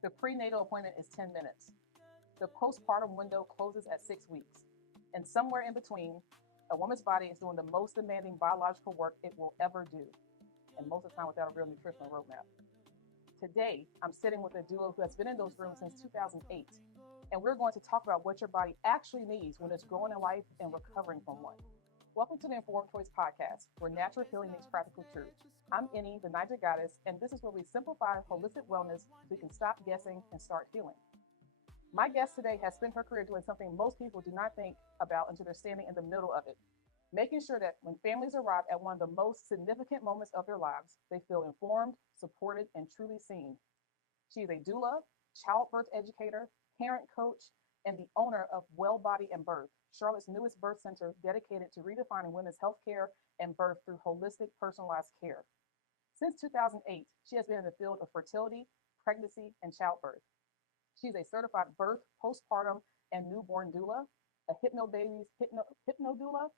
The prenatal appointment is 10 minutes. The postpartum window closes at 6 weeks. And somewhere in between, a woman's body is doing the most demanding biological work it will ever do, and most of the time without a real nutritional roadmap. Today, I'm sitting with a doula who has been in those rooms since 2008, and we're going to talk about what your body actually needs when it's growing in life and recovering from one. Welcome to the Informed Choice Podcast, where natural healing meets practical truth. I'm Eni, the Naija goddess, and this is where we simplify holistic wellness so we can stop guessing and start healing. My guest today has spent her career doing something most people do not think about until they're standing in the middle of it, making sure that when families arrive at one of the most significant moments of their lives, they feel informed, supported, and truly seen. She is a doula, childbirth educator, parent coach, and the owner of Well Body and Birth, Charlotte's newest birth center dedicated to redefining women's health care and birth through holistic, personalized care. Since 2008, she has been in the field of fertility, pregnancy, and childbirth. She's a certified birth, postpartum, and newborn doula, a Hypnobabies hypno doula,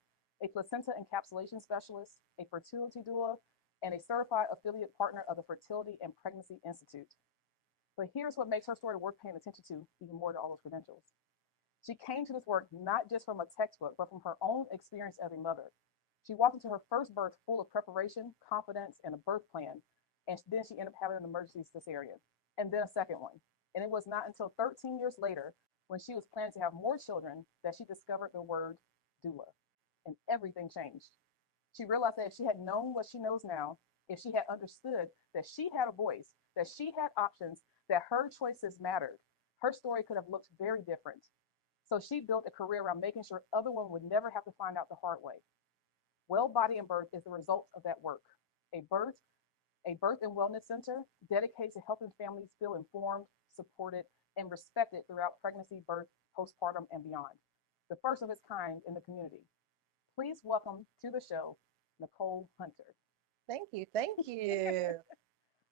a placenta encapsulation specialist, a fertility doula, and a certified affiliate partner of the Fertility and Pregnancy Institute. But here's what makes her story worth paying attention to, even more than all those credentials. She came to this work not just from a textbook, but from her own experience as a mother. She walked into her first birth full of preparation, confidence, and a birth plan, and then she ended up having an emergency cesarean, and then a second one. And it was not until 13 years later, when she was planning to have more children, that she discovered the word doula. And everything changed. She realized that if she had known what she knows now, if she had understood that she had a voice, that she had options, that her choices mattered, her story could have looked very different. So she built a career around making sure other women would never have to find out the hard way. Well Body and Birth is the result of that work. A birth, a birth and wellness center dedicated to helping families feel informed, supported, and respected throughout pregnancy, birth, postpartum, and beyond. The first of its kind in the community. Please welcome to the show, Nicole Hunter. Thank you. Thank you.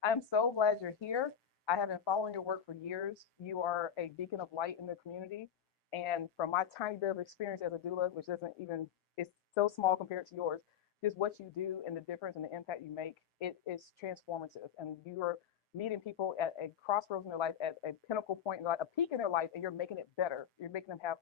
I'm so glad you're here. I have been following your work for years. You are a beacon of light in the community. And from my tiny bit of experience as a doula, which doesn't even, it's so small compared to yours, just what you do and the difference and the impact you make, it is transformative. And you are meeting people at a crossroads in their life, at a pinnacle point in their life, a peak in their life, and you're making it better. You're making them have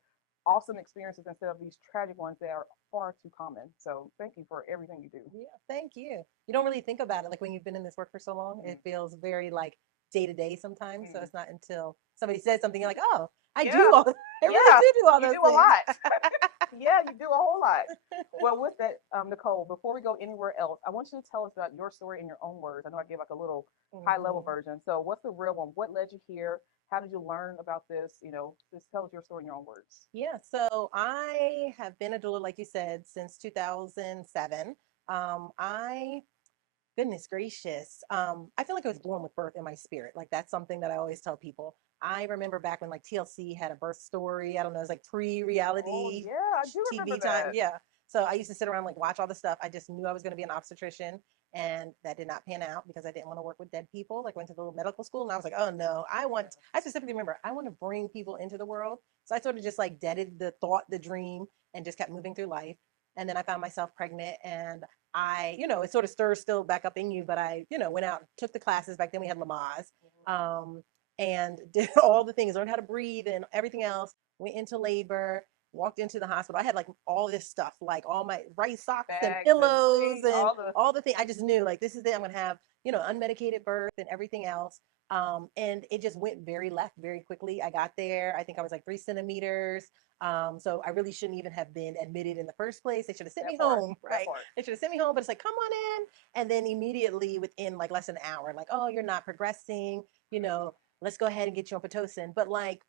awesome experiences instead of these tragic ones that are far too common. So thank you for everything you do. Yeah, thank you. You don't really think about it like when you've been in this work for so long. It feels very like day to day sometimes. So it's not until somebody says something you're like, oh, I do all. I really do all you those do a things. lot. Yeah, you do a whole lot. Well, with that, Nicole, before we go anywhere else, I want you to tell us about your story in your own words. I know I gave like a little high level version. So, what's the real one? What led you here? How did you learn about this? Just tell us your story in your own words. Yeah, so I have been a doula, like you said, since 2007. I Goodness gracious. I feel like I was born with birth in my spirit. Like that's something that I always tell people. I remember back when like TLC had a birth story. I don't know, it was like Oh pre-reality yeah, I do remember TV time. that. Yeah. So I used to sit around like watch all the stuff. I just knew I was going to be an obstetrician, and that did not pan out because I didn't want to work with dead people. Like went to the little medical school and I was like, oh no, I specifically remember I want to bring people into the world. So I sort of just like deaded the thought, the dream, and just kept moving through life. And then I found myself pregnant, and it sort of stirs still back up in you, but I, went out, took the classes. Back then we had Lamaze, um, and did all the things, learned how to breathe and everything else, went into labor, walked into the hospital. I had like all this stuff, like all my rice socks and Bags and pillows things, and all the. all the things. I just knew like, this is it. I'm going to have, unmedicated birth and everything else. And it just went very left very quickly. I got there. I think I was like 3 centimeters. So I really shouldn't even have been admitted in the first place. They should have sent me home, right? They should have sent me home, but it's like, come on in. And then immediately within like less than an hour, like, oh, you're not progressing, let's go ahead and get you on Pitocin. But like,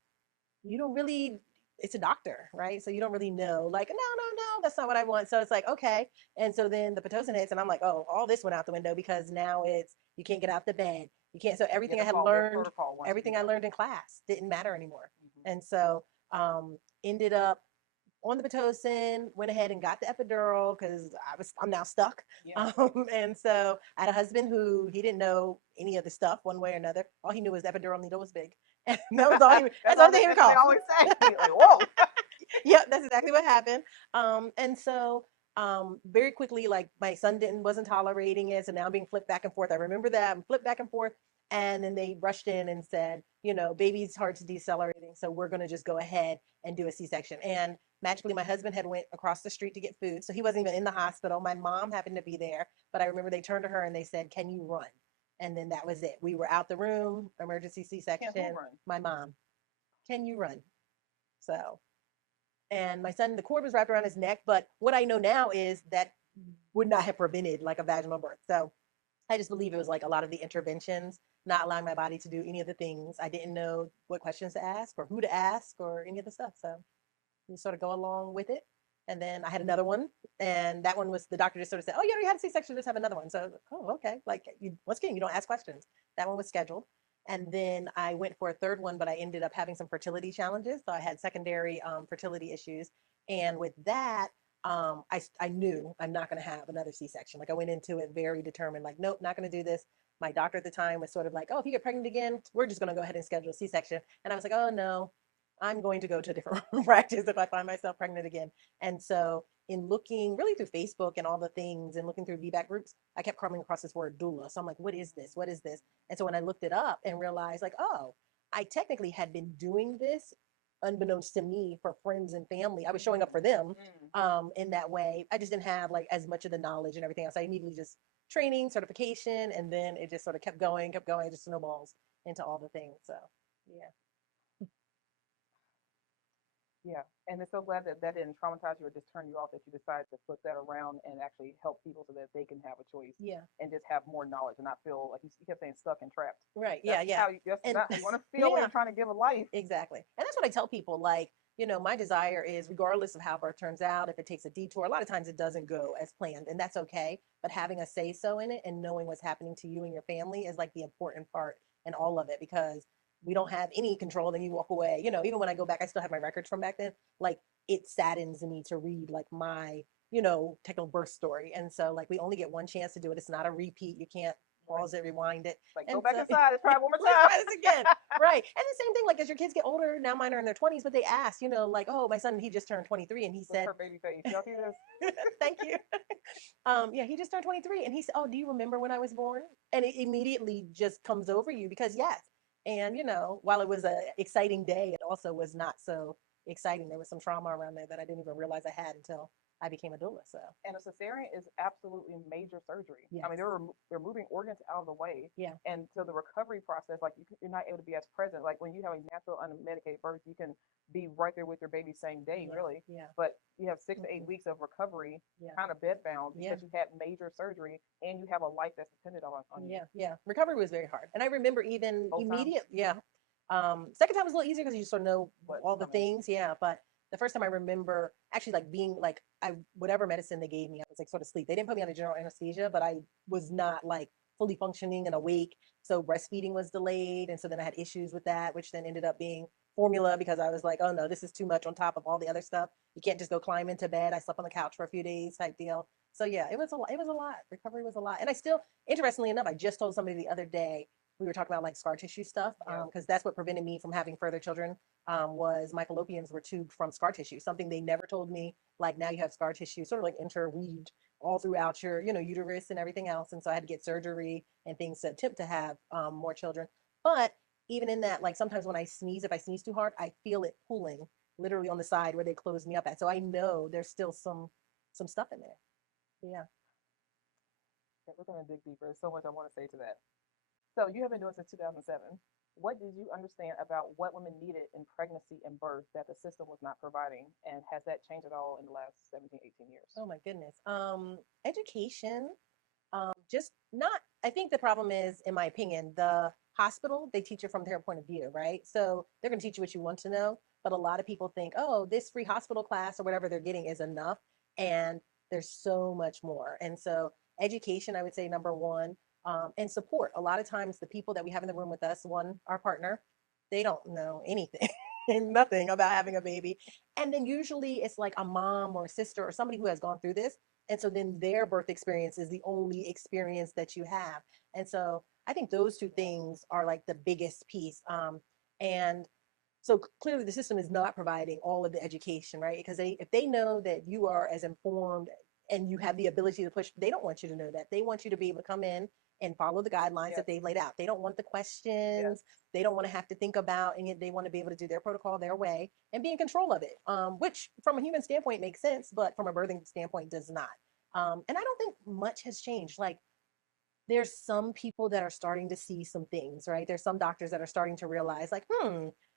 you don't really, it's a doctor, right? So you don't really know, like, no, that's not what I want. So it's like, okay. And so then the Pitocin hits, and I'm like, oh, all this went out the window because now you can't get out the bed. You can't. So everything I had learned, everything I learned in class didn't matter anymore. And so, ended up on the Pitocin, went ahead and got the epidural because I'm now stuck. Yeah. And so I had a husband who he didn't know any of the stuff one way or another. All he knew was the epidural needle was big. And that was all that's all he recalled. They always say, like, whoa. Yep, that's exactly what happened. And so very quickly, like my son wasn't tolerating it. So now I'm being flipped back and forth. I remember that I'm flipped back and forth. And then they rushed in and said, you know, baby's hard to decelerating, so we're going to just go ahead and do a C-section. And magically, my husband had went across the street to get food, so he wasn't even in the hospital. My mom happened to be there, but I remember they turned to her and they said, "Can you run?" And then that was it. We were out the room, emergency C-section. My mom, "Can you run?" So, and my son, the cord was wrapped around his neck, but what I know now is that would not have prevented like a vaginal birth. So I just believe it was like a lot of the interventions, not allowing my body to do any of the things. I didn't know what questions to ask or who to ask or any of the stuff. So you sort of go along with it. And then I had another one, and that one was the doctor just sort of said, "Oh, yeah, you had a C-section, just have another one." So, oh, okay. Like, once again, you don't ask questions. That one was scheduled. And then I went for a third one, but I ended up having some fertility challenges. So I had secondary fertility issues. And with that, I knew I'm not going to have another C-section. Like, I went into it very determined, like, nope, not going to do this. My doctor at the time was sort of like, "Oh, if you get pregnant again, we're just going to go ahead and schedule a C-section." And I was like, "Oh, no, I'm going to go to a different practice if I find myself pregnant again." And so, in looking really through Facebook and all the things and looking through VBAC groups, I kept coming across this word doula. So I'm like, what is this? What is this? And so when I looked it up and realized, like, oh, I technically had been doing this unbeknownst to me for friends and family. I was showing up for them in that way. I just didn't have like as much of the knowledge and everything else. I immediately just training, certification, and then it just sort of kept going, it just snowballs into all the things. So yeah. Yeah, and it's so glad that that didn't traumatize you or just turn you off, that you decided to flip that around and actually help people so that they can have a choice Yeah. and just have more knowledge and not feel like you kept saying stuck and trapped. Right. That's Yeah. how you, that's And not how you want to feel when yeah, you're trying to give a life. exactly. And that's what I tell people. Like, you know, my desire is regardless of how birth turns out, if it takes a detour, a lot of times it doesn't go as planned, and that's okay. But having a say so in it and knowing what's happening to you and your family is like the important part in all of it, because we don't have any control. Then you walk away. You know, even when I go back, I still have my records from back then. Like, it saddens me to read like my, you know, technical birth story. And so like we only get one chance to do it. It's not a repeat. You can't pause it, rewind it. Like, And go back so, inside, let's try it one more let's time. try this again. Right. And the same thing, like as your kids get older, now mine are in their 20s, but they ask, you know, like, "Oh, my son, he just turned 23." And he Look at said, her baby face. Y'all see this? "Thank you." Yeah, he just turned 23. And he said, "Oh, do you remember when I was born?" And it immediately just comes over you because, yes. And, you know, while it was a exciting day, it also was not so exciting. There was some trauma around there that I didn't even realize I had until I became a doula. So, And a cesarean is absolutely major surgery. yes. I mean, they're moving organs out of the way. Yeah. And so the recovery process, like you're not able to be as present. Like when you have a natural unmedicated birth, you can be right there with your baby same day, Yeah. really. Yeah. But you have 6 to 8 Mhm. weeks of recovery, Yeah. kind of bed bound Yeah. because you had major surgery and you have a life that's dependent on you. Yeah. Yeah. Recovery was very hard. And I remember even Both times. immediate. Yeah. Second time was a little easier because you sort of know What's all the coming. things. Yeah. But the first time I remember actually like being like, whatever medicine they gave me, I was like sort of sleep. They didn't put me on a general anesthesia, but I was not like fully functioning and awake. So breastfeeding was delayed. And so then I had issues with that, which then ended up being formula because I was like, "Oh no, this is too much on top of all the other stuff. You can't just go climb into bed." I slept on the couch for a few days type deal. So yeah, it was a lot. It was a lot. Recovery was a lot. And I still, interestingly enough, I just told somebody the other day, we were talking about like scar tissue stuff, because that's what prevented me from having further children. Was my fallopians were tubed from scar tissue, something they never told me. Like, now you have scar tissue, sort of like interweaved all throughout your, you know, uterus and everything else. And so I had to get surgery and things to attempt to have more children. But even in that, like sometimes when I sneeze, if I sneeze too hard, I feel it pulling literally on the side where they closed me up at. So I know there's still some stuff in there. Yeah. Okay, we're going to dig deeper. There's so much I want to say to that. So you have been doing it since 2007. What did you understand about what women needed in pregnancy and birth that the system was not providing? And has that changed at all in the last 17, 18 years? Oh my goodness. Education. Just not. I think the problem is, in my opinion, the hospital, they teach it from their point of view, right? So they're going to teach you what you want to know. But a lot of people think, "Oh, this free hospital class or whatever they're getting is enough." And there's so much more. And so education, I would say, number one, and support. A lot of times the people that we have in the room with us, one, our partner, they don't know anything. Nothing about having a baby. And then usually it's like a mom or a sister or somebody who has gone through this. And so then their birth experience is the only experience that you have. And so I think those two things are like the biggest piece. And so clearly the system is not providing all of the education, right? Because if they know that you are as informed and you have the ability to push, they don't want you to know that. They want you to be able to come in and follow the guidelines Yes. that they've laid out. They don't want the questions. They don't want to have to think about, and yet they want to be able to do their protocol their way and be in control of it, which from a human standpoint makes sense, but from a birthing standpoint does not. And I don't think much has changed. Like, there's some people that are starting to see some things, right? There's some doctors that are starting to realize, like,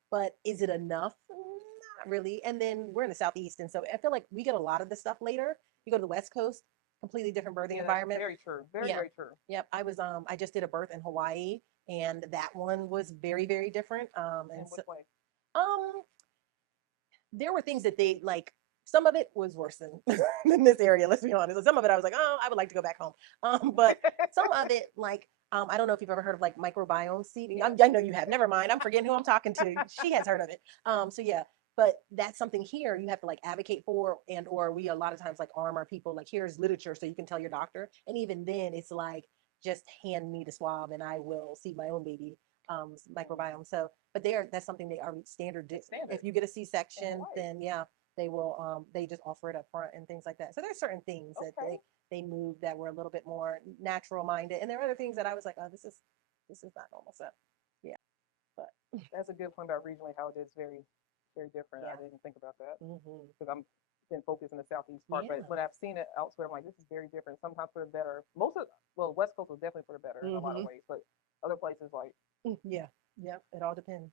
but is it enough? Not really. And then we're in the Southeast, and so I feel like we get a lot of this stuff later. You go to the West Coast, completely different birthing environment. Very true. Very, Yeah. very true. Yep. I just did a birth in Hawaii, and that one was very, very different. In And so, what way? there were things that they like. Some of it was worse than this area. Let's be honest. Some of it I was like, oh, I would like to go back home. But some of it, like, I don't know if you've ever heard of like microbiome seeding. I know you have. Never mind. I'm forgetting who I'm talking to. She has heard of it. So yeah, but that's something here you have to like advocate for, and or we a lot of times like arm our people. Like, here's literature so you can tell your doctor. And even then, it's like, just hand me the swab and I will seed my own baby. Microbiome. So, but that's something they are standard. If you get a C-section, then yeah, they will they just offer it up front and things like that. So there's certain things that they move that were a little bit more natural minded, and there are other things that I was like, oh, this is not normal. So yeah, but that's a good point about regionally how it is very, very different. Yeah. I didn't think about that mm-hmm. because I'm been focused in the Southeast part, Yeah. but when I've seen it elsewhere, I'm like, this is very different. Sometimes for the better. West Coast was definitely for the better in a lot of ways, but other places like yeah, it all depends.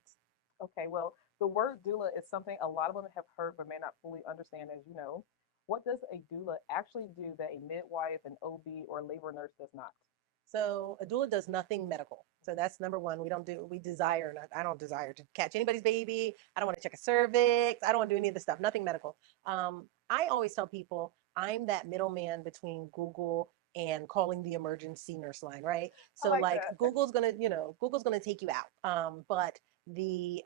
Okay, well, the word doula is something a lot of women have heard but may not fully understand, as you know. What does a doula actually do that a midwife, an OB, or labor nurse does not? So a doula does nothing medical. So that's number one. I don't desire to catch anybody's baby. I don't want to check a cervix. I don't want to do any of this stuff. Nothing medical. I always tell people I'm that middleman between Google and calling the emergency nurse line, right? So like Google's gonna take you out. But the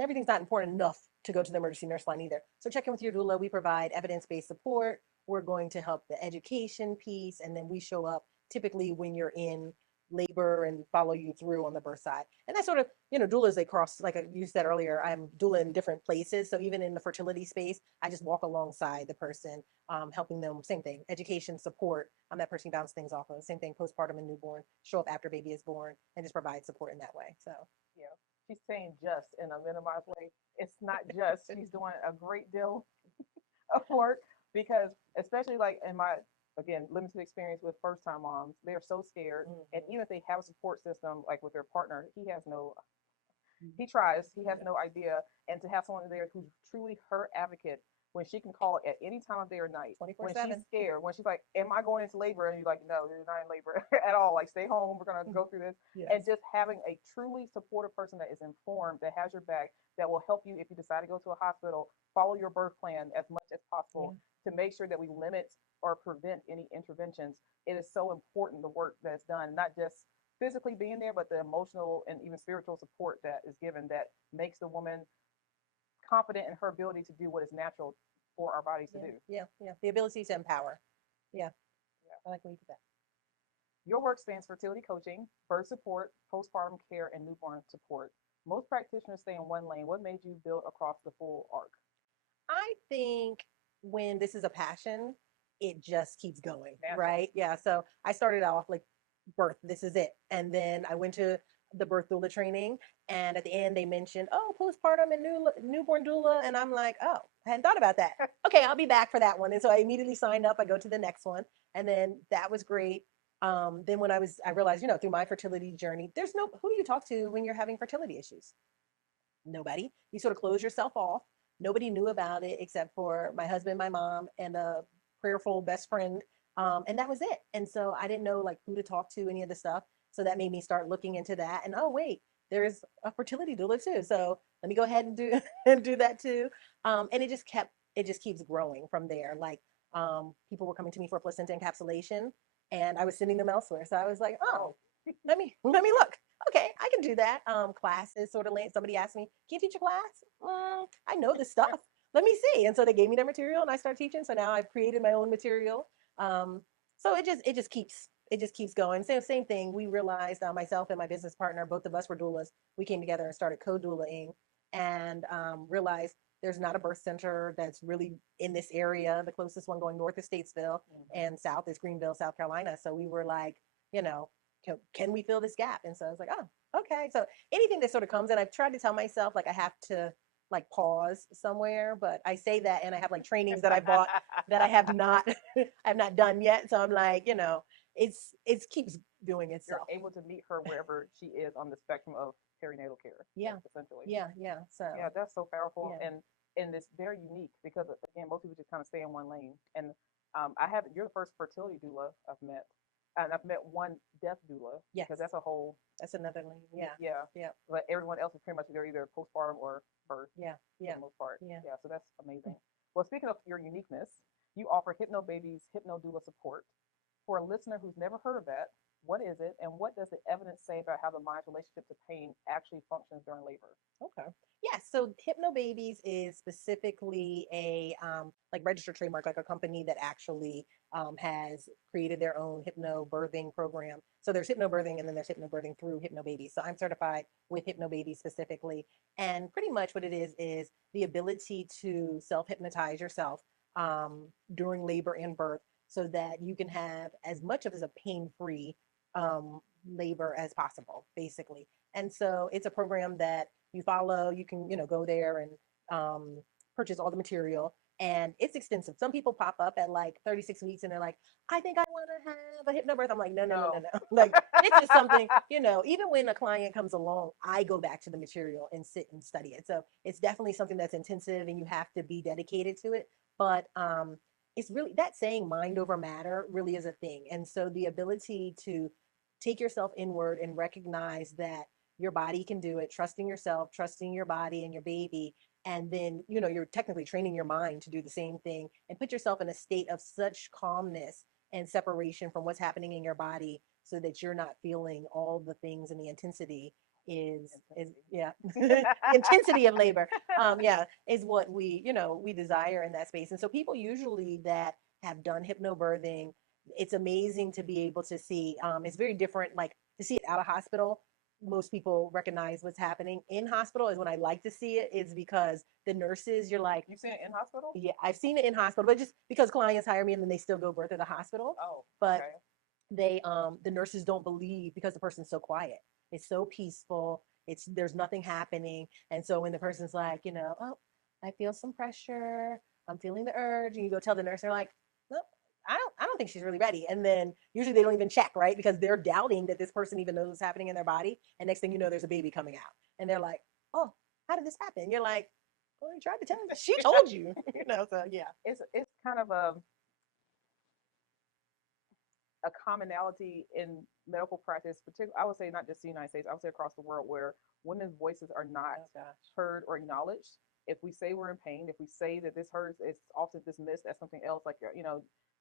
everything's not important enough to go to the emergency nurse line either. So check in with your doula. We provide evidence-based support. We're going to help the education piece, and then we show up typically when you're in labor and follow you through on the birth side. And that's sort of, doulas, they cross, like you said earlier, I'm doula in different places. So even in the fertility space, I just walk alongside the person, helping them, same thing, education, support. I'm that person who bounce things off of. Same thing, postpartum and newborn, show up after baby is born and just provide support in that way. So yeah, she's saying just in a minimized way. It's not just. She's doing a great deal of work because especially like in my again, limited experience with first time moms, they're so scared. And even if they have a support system, like with their partner, he has no idea. And to have someone there who's truly her advocate when she can call at any time of day or night, 24/7. when she's scared, when she's like, am I going into labor? And you're like, no, you're not in labor at all. Like, stay home. We're going to go through this. Yes. And just having a truly supportive person that is informed, that has your back, that will help you if you decide to go to a hospital, follow your birth plan as much as possible to make sure that we limit or prevent any interventions. It is so important, the work that's done, not just physically being there, but the emotional and even spiritual support that is given that makes the woman confident in her ability to do what is natural for our bodies to do. Yeah. The ability to empower. Yeah. I like when you do that. Your work spans fertility coaching, birth support, postpartum care, and newborn support. Most practitioners stay in one lane. What made you build across the full arc? I think when this is a passion, it just keeps going, right? Yeah. So I started off like birth, this is it. And then I went to the birth doula training, and at the end they mentioned, oh, postpartum and newborn doula. And I'm like, oh, I hadn't thought about that. Okay, I'll be back for that one. And so I immediately signed up. I go to the next one. And then that was great. Then when I realized, through my fertility journey, who do you talk to when you're having fertility issues? Nobody. You sort of close yourself off. Nobody knew about it except for my husband, my mom, and a prayerful best friend. And that was it. And so I didn't know like who to talk to, any of the stuff. So that made me start looking into that. And oh wait, there's a fertility doula too. So let me go ahead and do that too. And it just keeps growing from there. Like people were coming to me for placenta encapsulation, and I was sending them elsewhere. So I was like, oh, let me look. Okay, I can do that. Classes sort of late. Somebody asked me, can you teach a class? I know this stuff. Let me see. And so they gave me their material and I started teaching. So now I've created my own material. So it just keeps going. Same thing. We realized myself and my business partner, both of us were doulas. We came together and started co-doulaing and realized there's not a birth center that's really in this area. The closest one going north is Statesville and south is Greenville, South Carolina. So we were like, you know, can we fill this gap? And so I was like, oh, okay. So anything that sort of comes in, I've tried to tell myself like I have to like pause somewhere, but I say that and I have like trainings that I bought that I have not I have not done yet. So I'm like, it keeps doing You're itself. able to meet her wherever she is on the spectrum of perinatal care. Yeah. Essentially. Yeah. So Yeah, that's so powerful, yeah. and it's very unique because again, most people just kind of stay in one lane. And I have you're the first fertility doula I've met, and I've met one death doula Yes. because that's a whole That's another lane. Yeah. yeah. Yeah. But everyone else is pretty much either postpartum or birth. Yeah. For Yeah. the most part. Yeah. Yeah. So that's amazing. Well, speaking of your uniqueness, you offer Hypnobabies Hypno Doula support. For a listener who's never heard of that, what is it, and what does the evidence say about how the mind's relationship to pain actually functions during labor? Okay. Yeah. So Hypnobabies is specifically a like registered trademark, like a company that actually has created their own hypnobirthing program. So there's hypnobirthing and then there's hypnobirthing through Hypnobabies. So I'm certified with Hypnobabies specifically. And pretty much what it is the ability to self-hypnotize yourself during labor and birth so that you can have as much of as a pain-free labor as possible, basically. And so it's a program that you follow. You can, go there and purchase all the material. And it's extensive. Some people pop up at like 36 weeks and they're like, I think I want to have a hypnobirth. I'm like, no. Like, it's just something, even when a client comes along, I go back to the material and sit and study it. So it's definitely something that's intensive and you have to be dedicated to it. But it's really that saying mind over matter really is a thing. And so the ability to take yourself inward and recognize that your body can do it, trusting yourself, trusting your body and your baby. And then, you're technically training your mind to do the same thing and put yourself in a state of such calmness and separation from what's happening in your body so that you're not feeling all the things and the intensity is yeah the intensity of labor is what we desire in that space. And so people usually that have done hypnobirthing, it's amazing to be able to see. It's very different, like to see it out of hospital. Most people recognize what's happening in hospital is when I like to see it, is because the nurses, you're like, You seen it in hospital? yeah, I've seen it in hospital, but just because clients hire me and then they still go birth at the hospital. Oh, but okay. the nurses don't believe because the person's so quiet. It's so peaceful. There's nothing happening. And so when the person's like, oh, I feel some pressure, I'm feeling the urge, and you go tell the nurse, they're like, nope, I don't think she's really ready. And then usually they don't even check, right? Because they're doubting that this person even knows what's happening in their body. And next thing you know, there's a baby coming out. And they're like, oh, how did this happen? You're like, well, I tried to tell you. She told you. So yeah. It's kind of a commonality in medical practice, particularly I would say not just the United States, I would say across the world, where women's voices are not heard or acknowledged. If we say we're in pain, if we say that this hurts, it's often dismissed as something else, like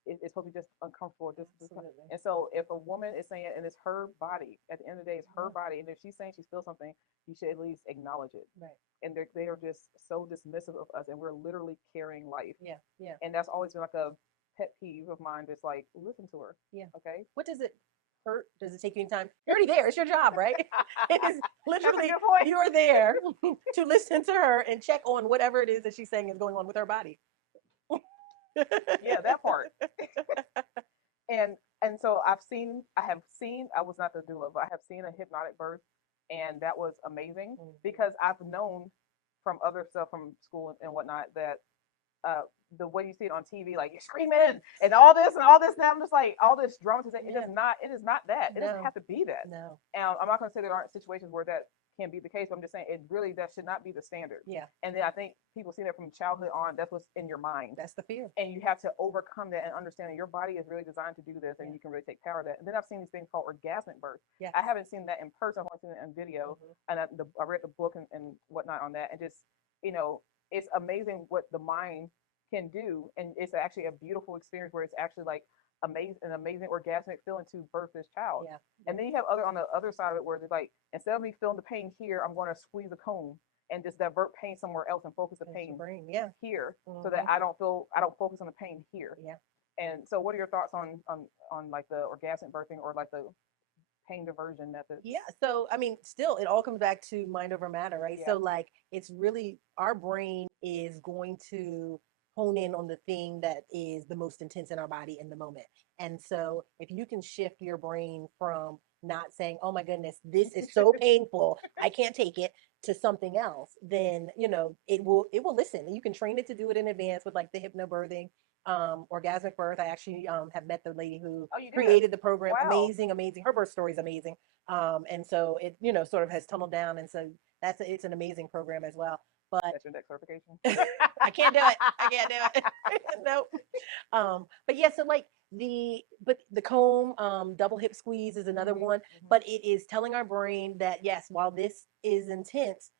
it's supposed to be just uncomfortable. And so if a woman is saying it and it's her body, at the end of the day, it's her body, and if she's saying she feels something, you should at least acknowledge it. Right. And they are just so dismissive of us, and we're literally carrying life. Yeah. And that's always been like a pet peeve of mine. Just like, listen to her. Yeah. Okay. What does it hurt? Does it take you any time? You're already there. It's your job, right? It is literally you're there to listen to her and check on whatever it is that she's saying is going on with her body. Yeah, that part. and so I was not the doula, but I have seen a hypnotic birth, and that was amazing because I've known from other stuff from school and whatnot that the way you see it on TV, like you're screaming and all this and that, I'm just like, all this dramatization. It is not that. It doesn't have to be that. No. And I'm not going to say there aren't situations where that can be the case, but I'm just saying that should not be the standard. Yeah. And then I think people see that from childhood on. That's what's in your mind. That's the fear. And you have to overcome that and understand that your body is really designed to do this, and you can really take power of that. And then I've seen these things called orgasmic birth. Yeah. I haven't seen that in person. I've only seen it in video, and I read the book and whatnot on that, and just it's amazing what the mind can do, and it's actually a beautiful experience where it's actually like an amazing orgasmic feeling to birth this child. Yeah. And then you have on the other side of it where it's like, instead of me feeling the pain here, I'm going to squeeze a cone and just divert pain somewhere else and focus the pain here, so that I don't focus on the pain here. Yeah. And so what are your thoughts on like the orgasmic birthing or like the pain diversion method? Yeah. So, I mean, still, it all comes back to mind over matter, right? Yeah. So, like, it's really our brain is going to hone in on the thing that is the most intense in our body in the moment. And so if you can shift your brain from not saying, oh my goodness, this is so painful, I can't take it, to something else, then it will listen. You can train it to do it in advance with like the hypnobirthing, orgasmic birth. I actually have met the lady who Oh, you did? created the program. Wow. Amazing, amazing. Her birth story is amazing. And so it sort of has tunneled down, and so it's an amazing program as well. But That's your next certification. I can't do it. I can't do it. Nope. But yeah, so like the comb, double hip squeeze is another one. But it is telling our brain that yes, while this is intense,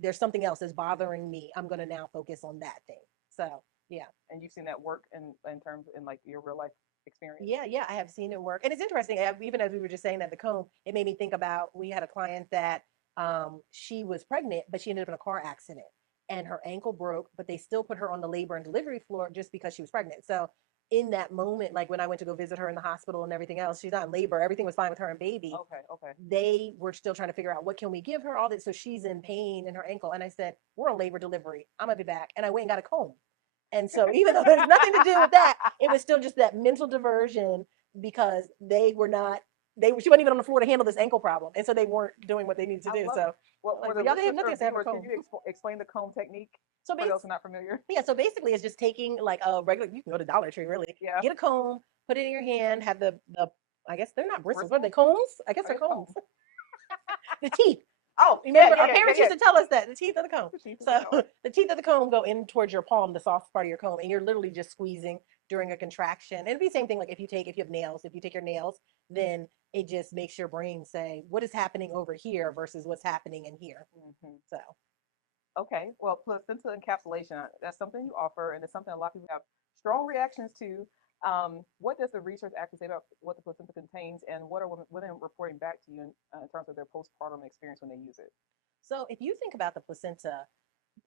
there's something else that's bothering me. I'm gonna now focus on that thing. So yeah. And you've seen that work in terms in like your real life experience. Yeah, I have seen it work, and it's interesting. Even as we were just saying that the comb, it made me think about we had a client that she was pregnant, but she ended up in a car accident, and her ankle broke, but they still put her on the labor and delivery floor just because she was pregnant. So in that moment, like when I went to go visit her in the hospital and everything else, she's not in labor. Everything was fine with her and baby. Okay. They were still trying to figure out what can we give her, all this. So she's in pain in her ankle, and I said, "We're on labor delivery. I'm gonna be back." And I went and got a comb. And so even though there's nothing to do with that, it was still just that mental diversion because she wasn't even on the floor to handle this ankle problem, and so they weren't doing what they needed to do. So, well, like, for the y'all have listeners nothing to have a can comb. you explain the comb technique So for those who are not familiar? yeah, so basically it's just taking like a regular. You can go to Dollar Tree, really. Yeah. Get a comb, put it in your hand, have the I guess they're not bristles, what are they, combs? I guess they're combs. The teeth. Oh, remember, our parents used to tell us that the teeth of the comb. So the teeth of the comb go in towards your palm, the soft part of your comb, and you're literally just squeezing during a contraction. And it'd be the same thing like if you have nails, if you take your nails, then it just makes your brain say, what is happening over here versus what's happening in here. So okay, well, placenta encapsulation, that's something you offer, and it's something a lot of people have strong reactions to. What does the research actually say about what the placenta contains, and what are women reporting back to you in terms of their postpartum experience when they use it? So if you think about the placenta,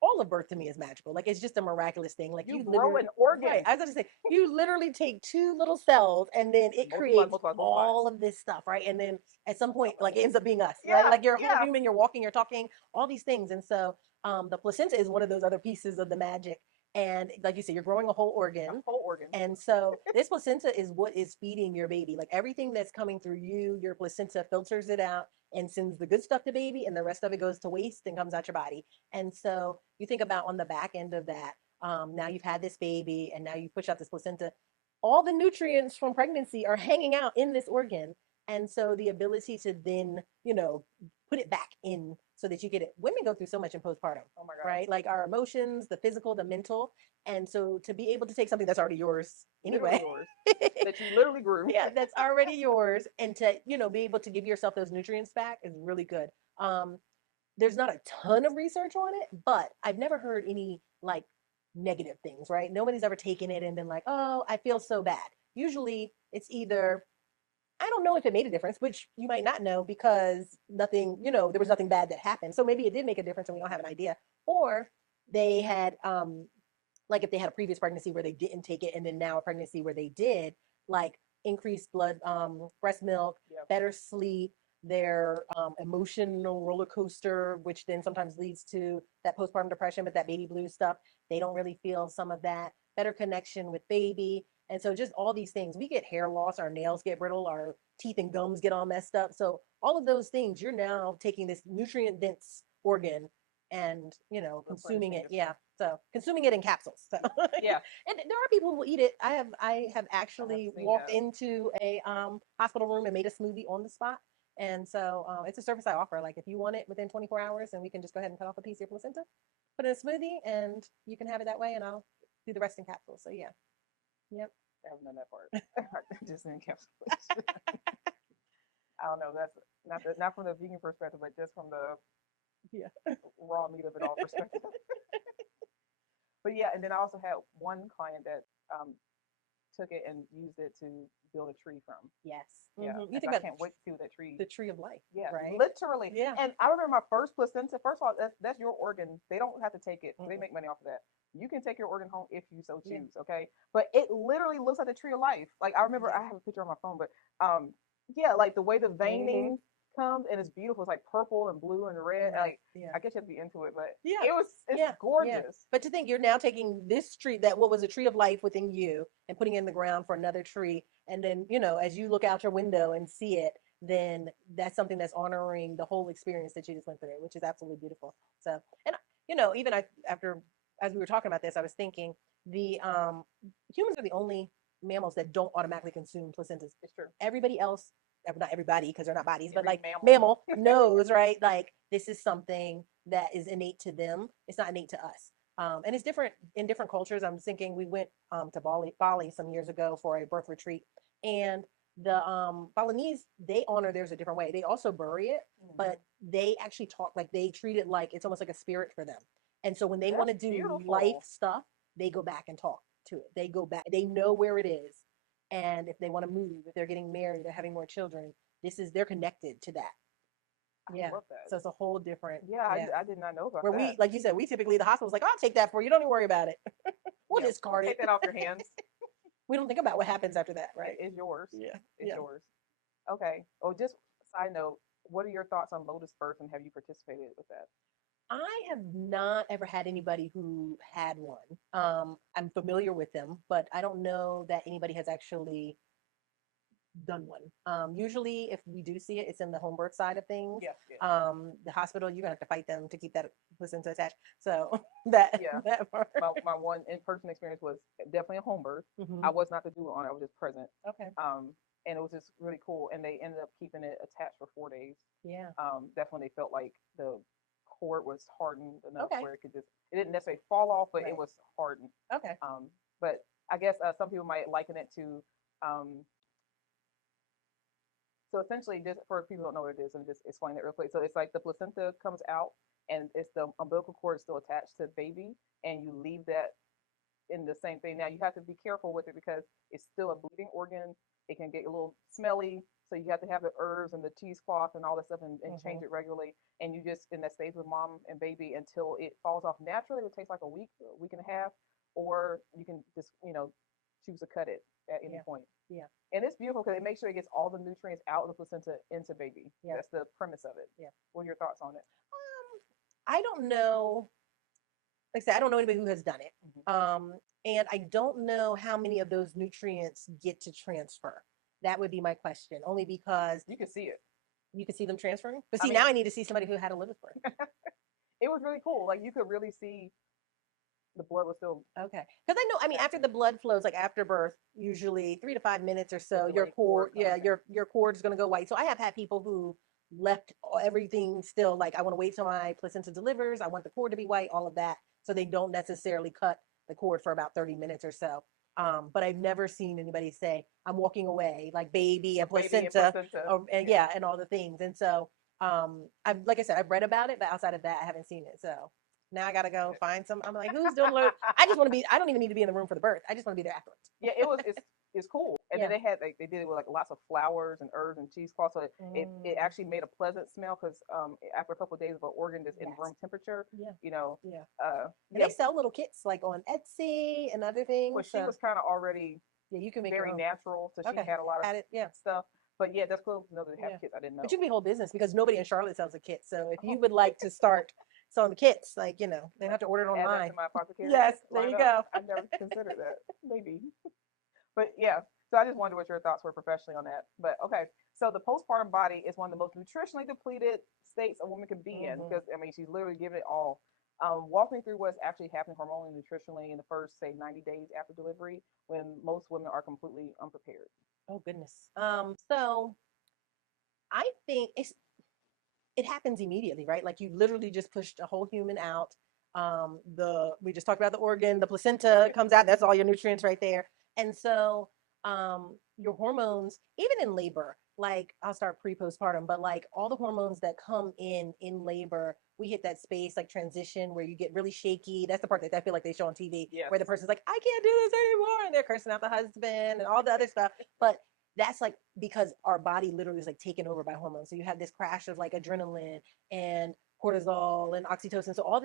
all of birth to me is magical. Like it's just a miraculous thing. Like you grow an organ. Right. I was going to say, you literally take two little cells and then it creates all of this stuff, right? And then at some point, like it ends up being us, right? Like you're a whole human, you're walking, you're talking, all these things. And so the placenta is one of those other pieces of the magic. And like you said, you're growing a whole organ. A whole organ. And so this placenta is what is feeding your baby. Like everything that's coming through you, your placenta filters it out and sends the good stuff to baby, and the rest of it goes to waste and comes out your body. And so you think about on the back end of that, now you've had this baby and now you push out this placenta, all the nutrients from pregnancy are hanging out in this organ. And so the ability to then, put it back in so that you get it. Women go through so much in postpartum, oh my God. Right? Like our emotions, the physical, the mental. And so to be able to take something that's already yours anyway, yours, that you literally grew. Yeah, that's already yours. And to, be able to give yourself those nutrients back is really good. There's not a ton of research on it, but I've never heard any like negative things, right? Nobody's ever taken it and been like, oh, I feel so bad. Usually it's either, I don't know if it made a difference, which you might not know because nothing, there was nothing bad that happened. So maybe it did make a difference and we don't have an idea. Or they had, like if they had a previous pregnancy where they didn't take it and then now a pregnancy where they did, like increased blood, breast milk, better sleep, their emotional roller coaster, which then sometimes leads to that postpartum depression, but that baby blues stuff, they don't really feel some of that, better connection with baby. And so just all these things, we get hair loss, our nails get brittle, our teeth and gums get all messed up. So all of those things, you're now taking this nutrient dense organ and, consuming it. Yeah. So consuming it in capsules. So yeah. And there are people who will eat it. I have actually walked into a hospital room and made a smoothie on the spot. And so it's a service I offer. Like if you want it within 24 hours and we can just go ahead and cut off a piece of your placenta, put it in a smoothie and you can have it that way and I'll do the rest in capsules. So yeah. Yep. I haven't done that part. Just in encapsulation. I don't know. That's not from the vegan perspective, but just from the raw meat of it all perspective. But yeah, and then I also had one client that took it and used it to build a tree from. Yes. Yeah. Mm-hmm. You think I can't wait to see what that tree. The tree of life. Yeah. Right. Literally. Yeah. And I remember my first placenta. First of all, that's your organ. They don't have to take it. They make money off of that. You can take your organ home if you so choose. Yeah. Okay. But it literally looks like the tree of life. Like I remember, I have a picture on my phone, but yeah, like the way the veining comes and it's beautiful. It's like purple and blue and red. Yeah, Like yeah. I guess you have to be into it, but Yeah, it's yeah, gorgeous. But to think you're now taking this tree, that what was a tree of life within you, and putting it in the ground for another tree, and then as you look out your window and see it, then that's something that's honoring the whole experience that you just went through, which is absolutely beautiful. So, and even after as we were talking about this, I was thinking the humans are the only mammals that don't automatically consume placentas. It's true. Everybody else, not everybody because they're not bodies, but Every like mammal. knows, right? Like this is something that is innate to them. It's not innate to us. And it's different in different cultures. I'm thinking we went to Bali some years ago for a birth retreat, and the Balinese, they honor theirs a different way. They also bury it, but they actually talk like they treat it like it's almost like a spirit for them. And so when they want to do beautiful. life stuff, they go back and talk to it. They go back. They know where it is, and if they want to move, if they're getting married, they're having more children. They're connected to that. I love that. So it's a whole different. Yeah, I did not know about where that. we, like you said, we typically the hospital's like, I'll take that for you. Don't even worry about it. We'll discard it. Take that off your hands. We don't think about what happens after that, right? It's yours. Yeah, it's yours. Okay. Oh, just side note. What are your thoughts on lotus birth, and have you participated with that? I have not ever had anybody who had one. I'm familiar with them, but I don't know that anybody has actually done one. Usually, if we do see it, it's in the home birth side of things. Yeah. The hospital, you're gonna have to fight them to keep that placenta attached. So that part. My one in-person experience was definitely a home birth. Mm-hmm. I was not the doula on it. I was just present. Okay. And it was just really cool. And they ended up keeping it attached for 4 days. Yeah. That's when they felt like the cord was hardened enough where it didn't necessarily fall off, but it was hardened. Okay. But I guess some people might liken it to so essentially, just for people who don't know what it is, and just explain it real quick. So it's like the placenta comes out, and it's the umbilical cord is still attached to the baby, and you leave that in the same thing. Now you have to be careful with it because it's still a bleeding organ. It can get a little smelly, so you have to have the herbs and the cheesecloth and all that stuff, and change it regularly. And you just that stays with mom and baby until it falls off naturally. It takes like a week and a half, or you can just choose to cut it at any point. Yeah. And it's beautiful because it makes sure it gets all the nutrients out of the placenta into baby. Yeah. That's the premise of it. Yeah. What are your thoughts on it? I don't know. Like I said, I don't know anybody who has done it. And I don't know how many of those nutrients get to transfer. That would be my question. Only because you can see it. You can see them transferring. But now I need to see somebody who had a lotus birth. It was really cool. Like you could really see the blood was still okay. Because I know, after the blood flows, like after birth, usually 3 to 5 minutes or so, your cord, your cord is going to go white. So I have had people who left everything still, like I want to wait till my placenta delivers. I want the cord to be white, all of that. So they don't necessarily cut the cord for about 30 minutes or so. But I've never seen anybody say, I'm walking away, like baby and placenta, and all the things. And so, like I said, I've read about it, but outside of that, I haven't seen it. So now I got to go find some. I'm like, who's doing lotus? I don't even need to be in the room for the birth. I just want to be there afterwards. Yeah, it's cool. And then they did it with like lots of flowers and herbs and cheesecloth. So it actually made a pleasant smell because after a couple of days of an organ that's in room temperature, they sell little kits like on Etsy and other things. Well, she was kind of already you can make very natural, so she had a lot of stuff. But yeah, that's cool to know that they have kits. I didn't know. But you can be a whole business because nobody in Charlotte sells a kit. So if you would like to start selling the kits, like they don't have to order it online. Add that to my apothecary. Yes, there you go. I never considered that. Maybe. But yeah, so I just wondered what your thoughts were professionally on that. But okay, so the postpartum body is one of the most nutritionally depleted states a woman can be in because she's literally giving it all. Walk me through what's actually happening hormonally, nutritionally in the first, say, 90 days after delivery, when most women are completely unprepared. Oh goodness. So I think it happens immediately, right? Like you literally just pushed a whole human out. We just talked about the organ, the placenta comes out. That's all your nutrients right there. And so your hormones, even in labor, like I'll start pre-postpartum, but like all the hormones that come in labor, we hit that space like transition where you get really shaky. That's the part that I feel like they show on TV where the person's like, I can't do this anymore. And they're cursing out the husband and all the other stuff. But that's like because our body literally is like taken over by hormones. So you have this crash of like adrenaline and cortisol and oxytocin. So all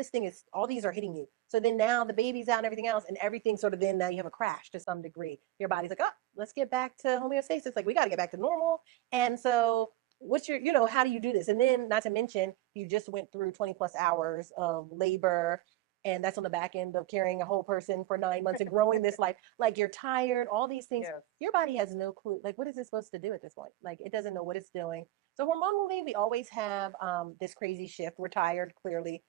these are hitting you. So then now the baby's out and everything else, and everything sort of then now you have a crash to some degree. Your body's like, oh, let's get back to homeostasis. Like we got to get back to normal. And so what's your, how do you do this? And then not to mention, you just went through 20 plus hours of labor. And that's on the back end of carrying a whole person for 9 months and growing this life. Like you're tired, all these things. Yes. Your body has no clue. Like, what is it supposed to do at this point? Like, it doesn't know what it's doing. So hormonally, we always have this crazy shift. We're tired, clearly.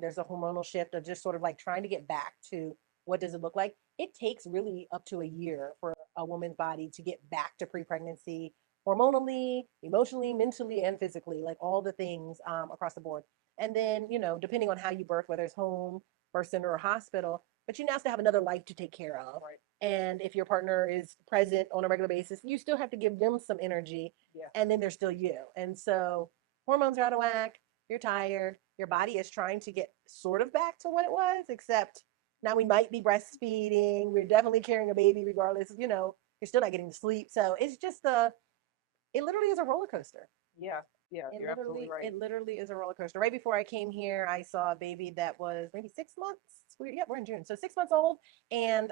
There's a hormonal shift of just sort of like trying to get back to what does it look like. It takes really up to a year for a woman's body to get back to pre-pregnancy, hormonally, emotionally, mentally, and physically, like all the things across the board. And then, depending on how you birth, whether it's home, birth center, or hospital, but you now still have another life to take care of. Right. And if your partner is present on a regular basis, you still have to give them some energy. Yeah. And then there's still you. And so hormones are out of whack. You're tired. Your body is trying to get sort of back to what it was, except now we might be breastfeeding. We're definitely carrying a baby, regardless. You're still not getting to sleep. So it's just it literally is a roller coaster. Yeah. Yeah. You're absolutely right. It literally is a roller coaster. Right before I came here, I saw a baby that was maybe 6 months. We're in June, so 6 months old, and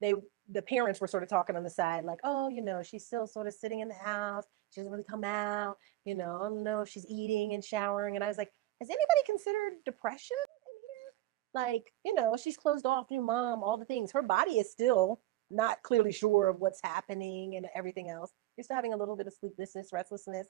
the parents were sort of talking on the side, like, oh, she's still sort of sitting in the house. She doesn't really come out. I don't know if she's eating and showering. And I was like, has anybody considered depression in here? Like, she's closed off, new mom, all the things. Her body is still not clearly sure of what's happening and everything else. You're still having a little bit of sleeplessness, restlessness.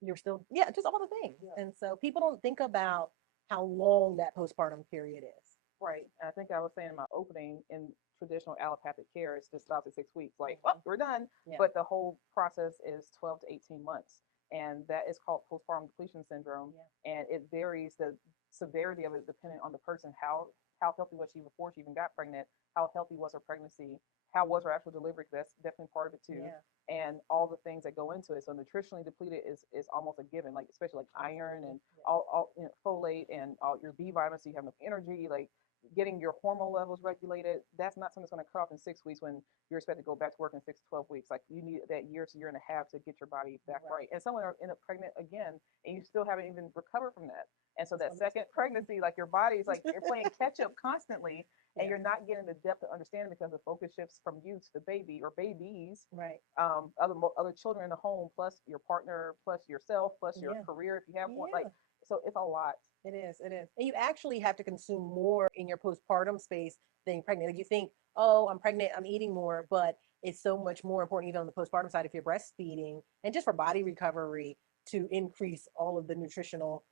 You're still, yeah, just all the things. Yeah. And so people don't think about how long that postpartum period is. Right. I think I was saying in my opening, in traditional allopathic care, it's just stops at 6 weeks. Like, well, we're done. Yeah. But the whole process is 12 to 18 months. And that is called postpartum depletion syndrome. Yeah. And it varies, the severity of it depending on the person, how healthy was she before she even got pregnant, how healthy was her pregnancy, how was her actual delivery, because that's definitely part of it too. Yeah. And all the things that go into it. So nutritionally depleted is almost a given, like especially like iron and all folate and all your B vitamins, so you have enough energy, like getting your hormone levels regulated. That's not something that's going to cut off in 6 weeks when you're expected to go back to work in 6 to 12 weeks. Like you need that year to year and a half to get your body back right. And someone end up pregnant again and you still haven't even recovered from that. And so that second pregnancy, like your body's like you're playing catch up constantly, and you're not getting the depth of understanding because the focus shifts from you to the baby or babies, right? Other children in the home, plus your partner, plus yourself, plus your career if you have one. Like so, it's a lot. It is. It is. And you actually have to consume more in your postpartum space than pregnant. Like you think, oh, I'm pregnant, I'm eating more, but it's so much more important even on the postpartum side if you're breastfeeding and just for body recovery to increase all of the nutritional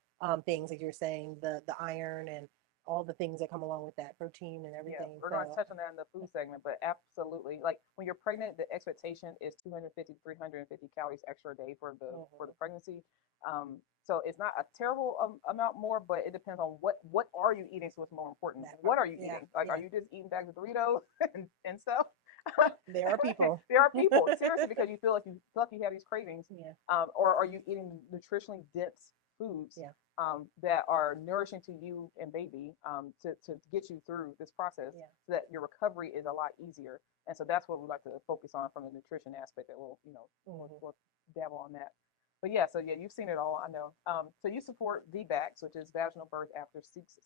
things, like you're saying, the iron and all the things that come along with that, protein and everything. Yeah, we're going to touch on that in the food segment, but absolutely, like when you're pregnant, the expectation is 250 to 350 calories extra a day for the pregnancy. So it's not a terrible amount more, but it depends on what are you eating. So it's more important. What are you eating? Like, are you just eating bags of Doritos and stuff? There are people. There are people seriously because you feel like you have these cravings. Yeah. Or are you eating nutritionally dense foods? Yeah. That are nourishing to you and baby to get you through this process so that your recovery is a lot easier. And so that's what we like to focus on from the nutrition aspect that we'll dabble on that. But you've seen it all, I know. So you support VBACs, which is vaginal birth after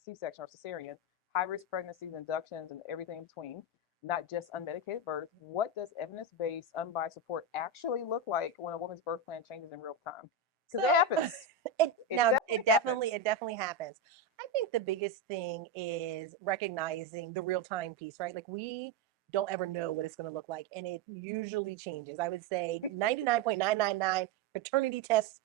C-section or cesarean, high-risk pregnancies, inductions, and everything in between, not just unmedicated birth. What does evidence-based, unbiased support actually look like when a woman's birth plan changes in real time? Because it happens. It definitely happens. I think the biggest thing is recognizing the real time piece, right? Like we don't ever know what it's going to look like, and it usually changes. I would say 99.999 paternity tests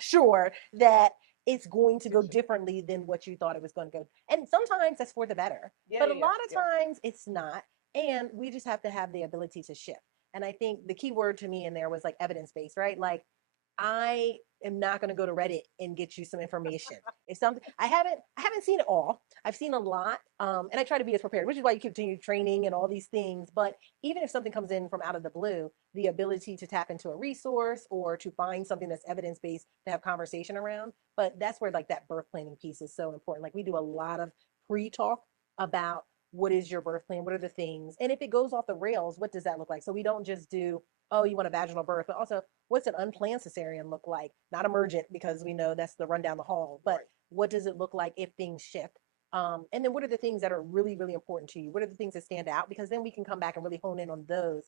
sure that it's going to go differently than what you thought it was going to go. And sometimes that's for the better, but a lot of times it's not. And we just have to have the ability to shift. And I think the key word to me in there was like evidence-based, right? Like I am not going to go to Reddit and get you some information. It's something I haven't seen it all. I've seen a lot, and I try to be as prepared, which is why you continue training and all these things. But even if something comes in from out of the blue, the ability to tap into a resource or to find something that's evidence based to have conversation around. But that's where like that birth planning piece is so important. Like we do a lot of pre-talk about what is your birth plan, what are the things, and if it goes off the rails, what does that look like? So we don't just do, oh, you want a vaginal birth, but also what's an unplanned cesarean look like? Not emergent, because we know that's the run down the hall, but what does it look like if things shift? And then what are the things that are really, really important to you? What are the things that stand out? Because then we can come back and really hone in on those.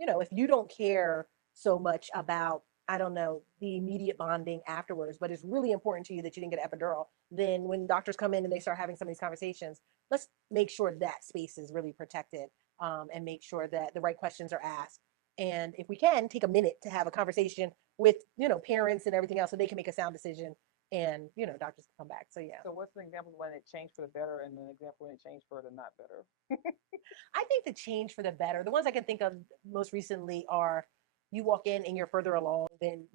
If you don't care so much about, I don't know, the immediate bonding afterwards, but it's really important to you that you didn't get an epidural, then when doctors come in and they start having some of these conversations, let's make sure that space is really protected, and make sure that the right questions are asked. And if we can, take a minute to have a conversation with, parents and everything else so they can make a sound decision, and, doctors can come back. So, yeah. So what's an example when it changed for the better and an example when it changed for the not better? I think the change for the better, the ones I can think of most recently are, you walk in and you're further along, then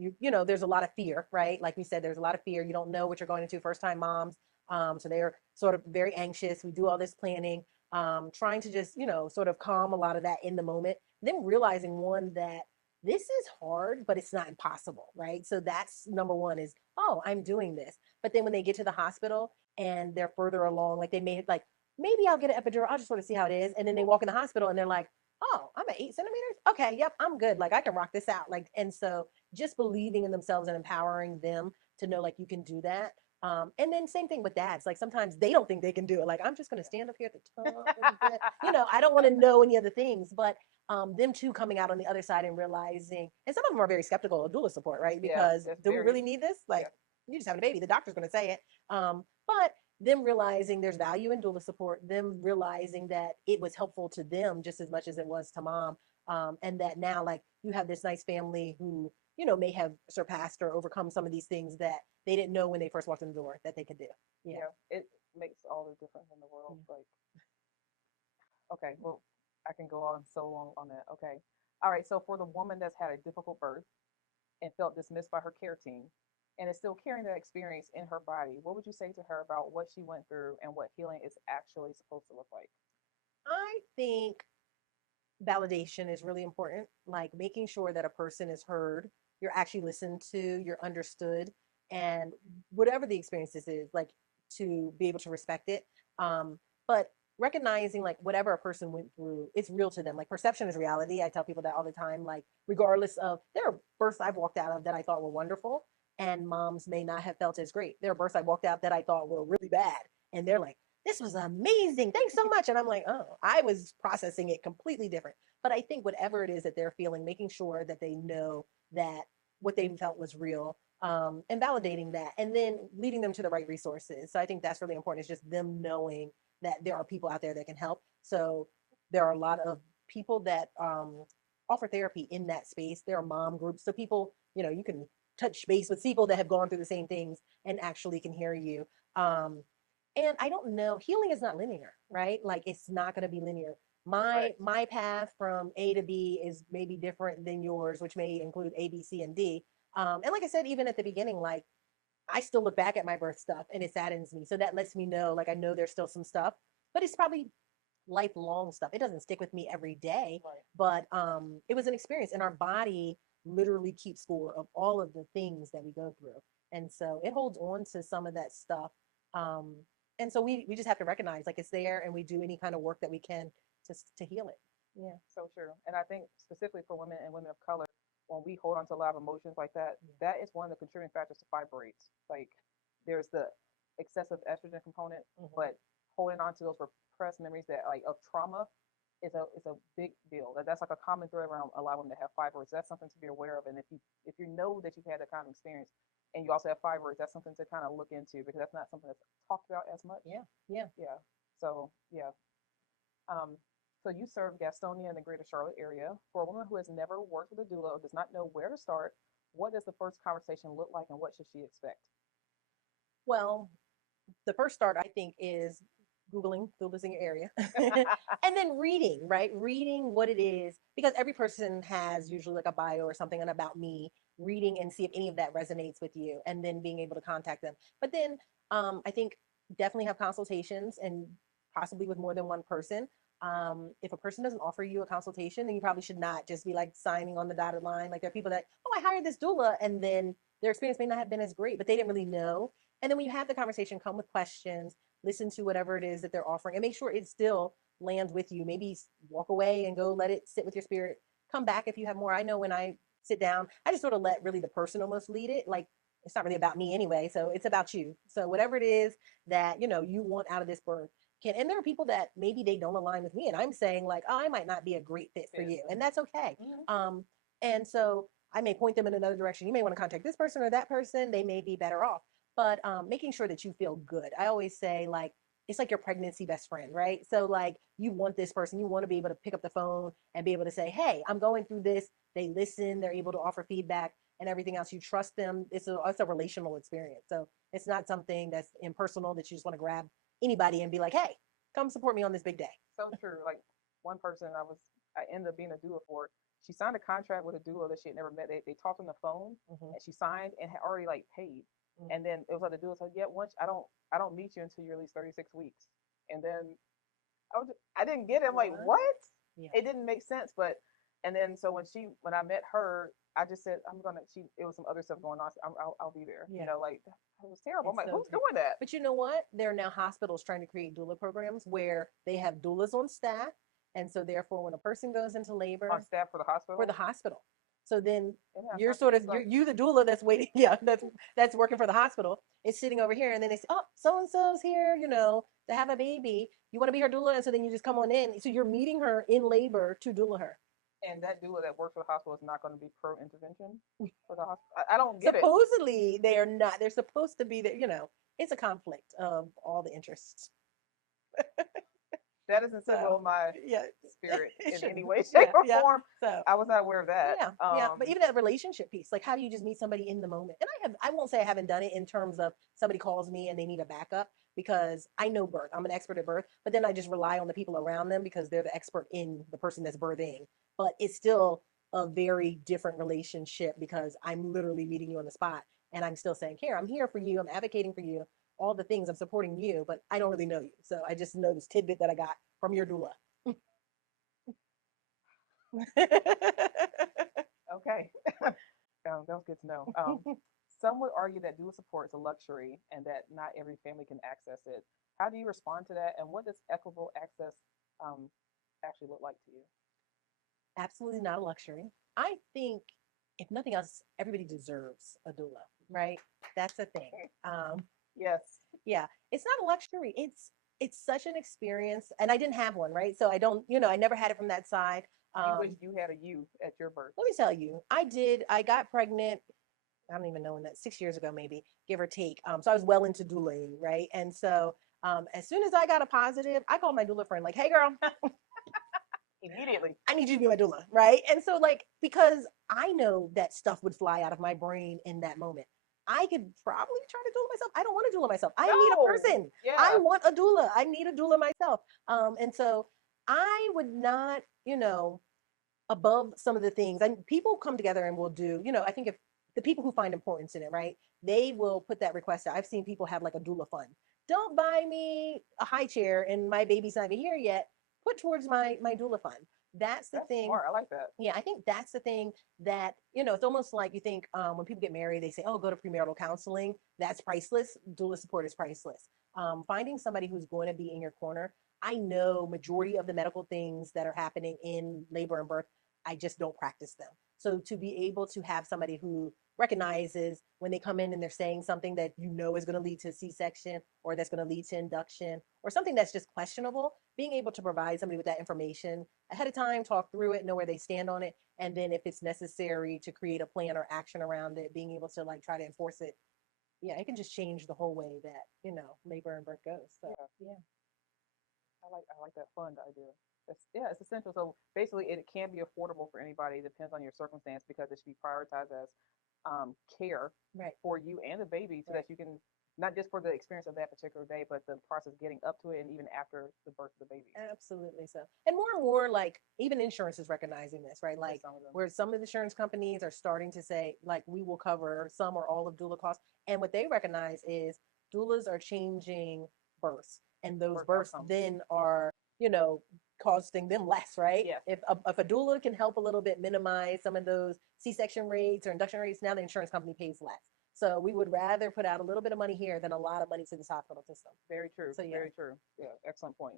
there's a lot of fear, right? Like we said, there's a lot of fear. You don't know what you're going into, first time moms. So they're sort of very anxious. We do all this planning, trying to just, sort of calm a lot of that in the moment. Then realizing, one, that this is hard, but it's not impossible, right? So that's number one, is, oh, I'm doing this. But then when they get to the hospital and they're further along, like they may, like, maybe I'll get an epidural. I'll just sort of see how it is. And then they walk in the hospital and they're like, oh, I'm at 8 centimeters. Okay, yep, I'm good. Like, I can rock this out. Like, and so just believing in themselves and empowering them to know, like, you can do that. And then same thing with dads. Like, sometimes they don't think they can do it. Like, I'm just going to stand up here at the top. I don't want to know any other things, but them too coming out on the other side and realizing, and some of them are very skeptical of doula support, right? Because do we really need this? Like, you just having a baby. The doctor's going to say it. But them realizing there's value in doula support, them realizing that it was helpful to them just as much as it was to mom, and that now, like, you have this nice family who, may have surpassed or overcome some of these things that they didn't know when they first walked in the door that they could do. Yeah, it makes all the difference in the world. Like, okay, well, I can go on so long on that. Okay, all right. So for the woman that's had a difficult birth and felt dismissed by her care team, and is still carrying that experience in her body, what would you say to her about what she went through and what healing is actually supposed to look like? I think validation is really important, like making sure that a person is heard, you're actually listened to, you're understood, and whatever the experience is, like, to be able to respect it. But recognizing, like, whatever a person went through, it's real to them. Like, perception is reality. I tell people that all the time. Like, regardless of, there are births I've walked out of that I thought were wonderful, and moms may not have felt as great. There are births I walked out that I thought were really bad, and they're like, this was amazing, thanks so much. And I'm like, oh, I was processing it completely different. But I think whatever it is that they're feeling, making sure that they know that what they felt was real, and validating that, and then leading them to the right resources. So I think that's really important. It's just them knowing that there are people out there that can help. So there are a lot of people that offer therapy in that space. There are mom groups. So people, you can touch base with people that have gone through the same things and actually can hear you. And I don't know, healing is not linear, right? Like, it's not going to be linear. My path from A to B is maybe different than yours, which may include A, B, C, and D. And like I said, even at the beginning, like, I still look back at my birth stuff and it saddens me. So that lets me know, like, I know there's still some stuff, but it's probably lifelong stuff. It doesn't stick with me every day, but it was an experience, and our body literally keeps score of all of the things that we go through. And so it holds on to some of that stuff. And so we just have to recognize, like, it's there, and we do any kind of work that we can to heal it. Yeah. So true. And I think specifically for women and women of color, when we hold on to a lot of emotions like that, that is one of the contributing factors to fibroids. Like, there's the excessive estrogen component, but holding on to those repressed memories that, like, of trauma is a big deal. That's like a common thread around a lot of women that have fibroids. That's something to be aware of. And if you know that you've had that kind of experience and you also have fibroids, that's something to kind of look into, because that's not something that's talked about as much. Yeah. So yeah. So you serve Gastonia in the greater Charlotte area. For a woman who has never worked with a doula or does not know where to start, what does the first conversation look like, and what should she expect? Well, the first start, I think, is Googling doulas in your area and then reading, right? Reading what it is, because every person has usually like a bio or something on about me, reading and see if any of that resonates with you, and then being able to contact them. But then I think definitely have consultations, and possibly with more than one person. If a person doesn't offer you a consultation, then you probably should not just be like signing on the dotted line. Like, there are people that, oh, I hired this doula, and then their experience may not have been as great, but they didn't really know. And then when you have the conversation, come with questions, listen to whatever it is that they're offering, and make sure it still lands with you. Maybe walk away and go let it sit with your spirit. Come back if you have more. I know when I sit down, I just sort of let really the person almost lead it. Like, it's not really about me anyway, so it's about you. So whatever it is that you want out of this birth, and there are people that maybe they don't align with me, and I'm saying, like, oh, I might not be a great fit for you, and that's okay. And so I may point them in another direction. You may want to contact this person or that person. They may be better off. But making sure that you feel good. I always say, like, it's like your pregnancy best friend, right? So, like, you want this person, you want to be able to pick up the phone and be able to say, hey, I'm going through this. They listen, they're able to offer feedback and everything else. You trust them. It's a relational experience. So, it's not something that's impersonal that you just want to grab anybody and be like, hey, come support me on this big day. So true. Like one person I ended up being a doula for. She signed a contract with a doula that she had never met. They talked on the phone, Mm-hmm. and she signed and had already like paid. Mm-hmm. And then it was like the doula said, "Yeah, once I don't meet you until you're at least 36 weeks." And then I didn't get it. I'm like, what? Yeah. It didn't make sense. But and then so when I met her, I just said I'm gonna. It was some other stuff going on. So I'll be there. Yeah. You know, like it was terrible. It's I'm like, so who's terrible. doing that? But you know what? There are now hospitals trying to create doula programs where they have doulas on staff. And so therefore when a person goes into labor On staff for the hospital. for the hospital. So then Yeah, you're sort of like, you the doula that's waiting, yeah, that's working for the hospital. It's sitting over here, and then they say, oh, so and so's here, to have a baby. You want to be her doula, and so then you just come on in. So you're meeting her in labor to doula her. and that doula that works for the hospital is not going to be pro intervention for the hospital. I don't get Supposedly they are not. They're supposed to be there. It's a conflict of all the interests. That doesn't signal my Yeah, spirit in shouldn't. any way, shape, or Yeah. form. So I was not aware of that. yeah. But even that relationship piece, like how do you just meet somebody in the moment? And I won't say I haven't done it in terms of somebody calls me and they need a backup because I know birth. I'm an expert at birth, but then I just rely on the people around them because they're the expert in the person that's birthing. But it's still a very different relationship because I'm literally meeting you on the spot and I'm still saying, here, I'm here for you. I'm advocating for you. All the things I'm supporting you, but I don't really know you. So I just know this tidbit that I got from your doula. Okay. That was good to know. Some would argue that doula support is a luxury and that not every family can access it. How do you respond to that? And what does equitable access actually look like to you? Absolutely not a luxury. I think, if nothing else, everybody deserves a doula, right? That's the thing. Yes. Yeah, it's not a luxury. It's such an experience, and I didn't have one, right? So I don't, I never had it from that side. You wish you had a you at your birth. Let me tell you, I did. I got pregnant. I don't even know when that 6 years ago, maybe give or take. So I was well into doulaing, right? And so as soon as I got a positive, I called my doula friend, like, "Hey, girl, Immediately. I need you to be my doula," right? And so, like, because I know that stuff would fly out of my brain in that moment. I could probably try to doula myself. I don't want to doula myself. I need a person. Yeah. I want a doula. I need a doula myself. And so I would not, above some of the things. And people come together and will do, I think if the people who find importance in it, right, they will put that request out. I've seen people have like a doula fund. Don't buy me a high chair and my baby's not even here yet. Put towards my doula fund. That's the thing. Smart. I like that. Yeah, I think that's the thing that, it's almost like you think when people get married, they say, oh, go to premarital counseling. That's priceless. Doula support is priceless. Finding somebody who's going to be in your corner. I know majority of the medical things that are happening in labor and birth, I just don't practice them. So to be able to have somebody who recognizes when they come in and they're saying something that is going to lead to C-section or that's going to lead to induction or something that's just questionable, being able to provide somebody with that information ahead of time, talk through it, know where they stand on it, and then if it's necessary to create a plan or action around it, being able to like try to enforce it. Yeah, it can just change the whole way that, labor and birth goes. So yeah. I like that fund idea. It's essential. So basically, it can be affordable for anybody. It depends on your circumstance because it should be prioritized as care Right. for you and the baby, so Right. that you can not just for the experience of that particular day, but the process getting up to it and even after the birth of the baby. Absolutely. So, and more, like even insurance is recognizing this, right? Like where some of the insurance companies are starting to say, like, we will cover some or all of doula costs. And what they recognize is doulas are changing births, and those births then are, costing them less, right? Yeah. If a doula can help a little bit minimize some of those C-section rates or induction rates, now the insurance company pays less. So we would rather put out a little bit of money here than a lot of money to this hospital system. Very true. So, yeah. Very true. Yeah, excellent point.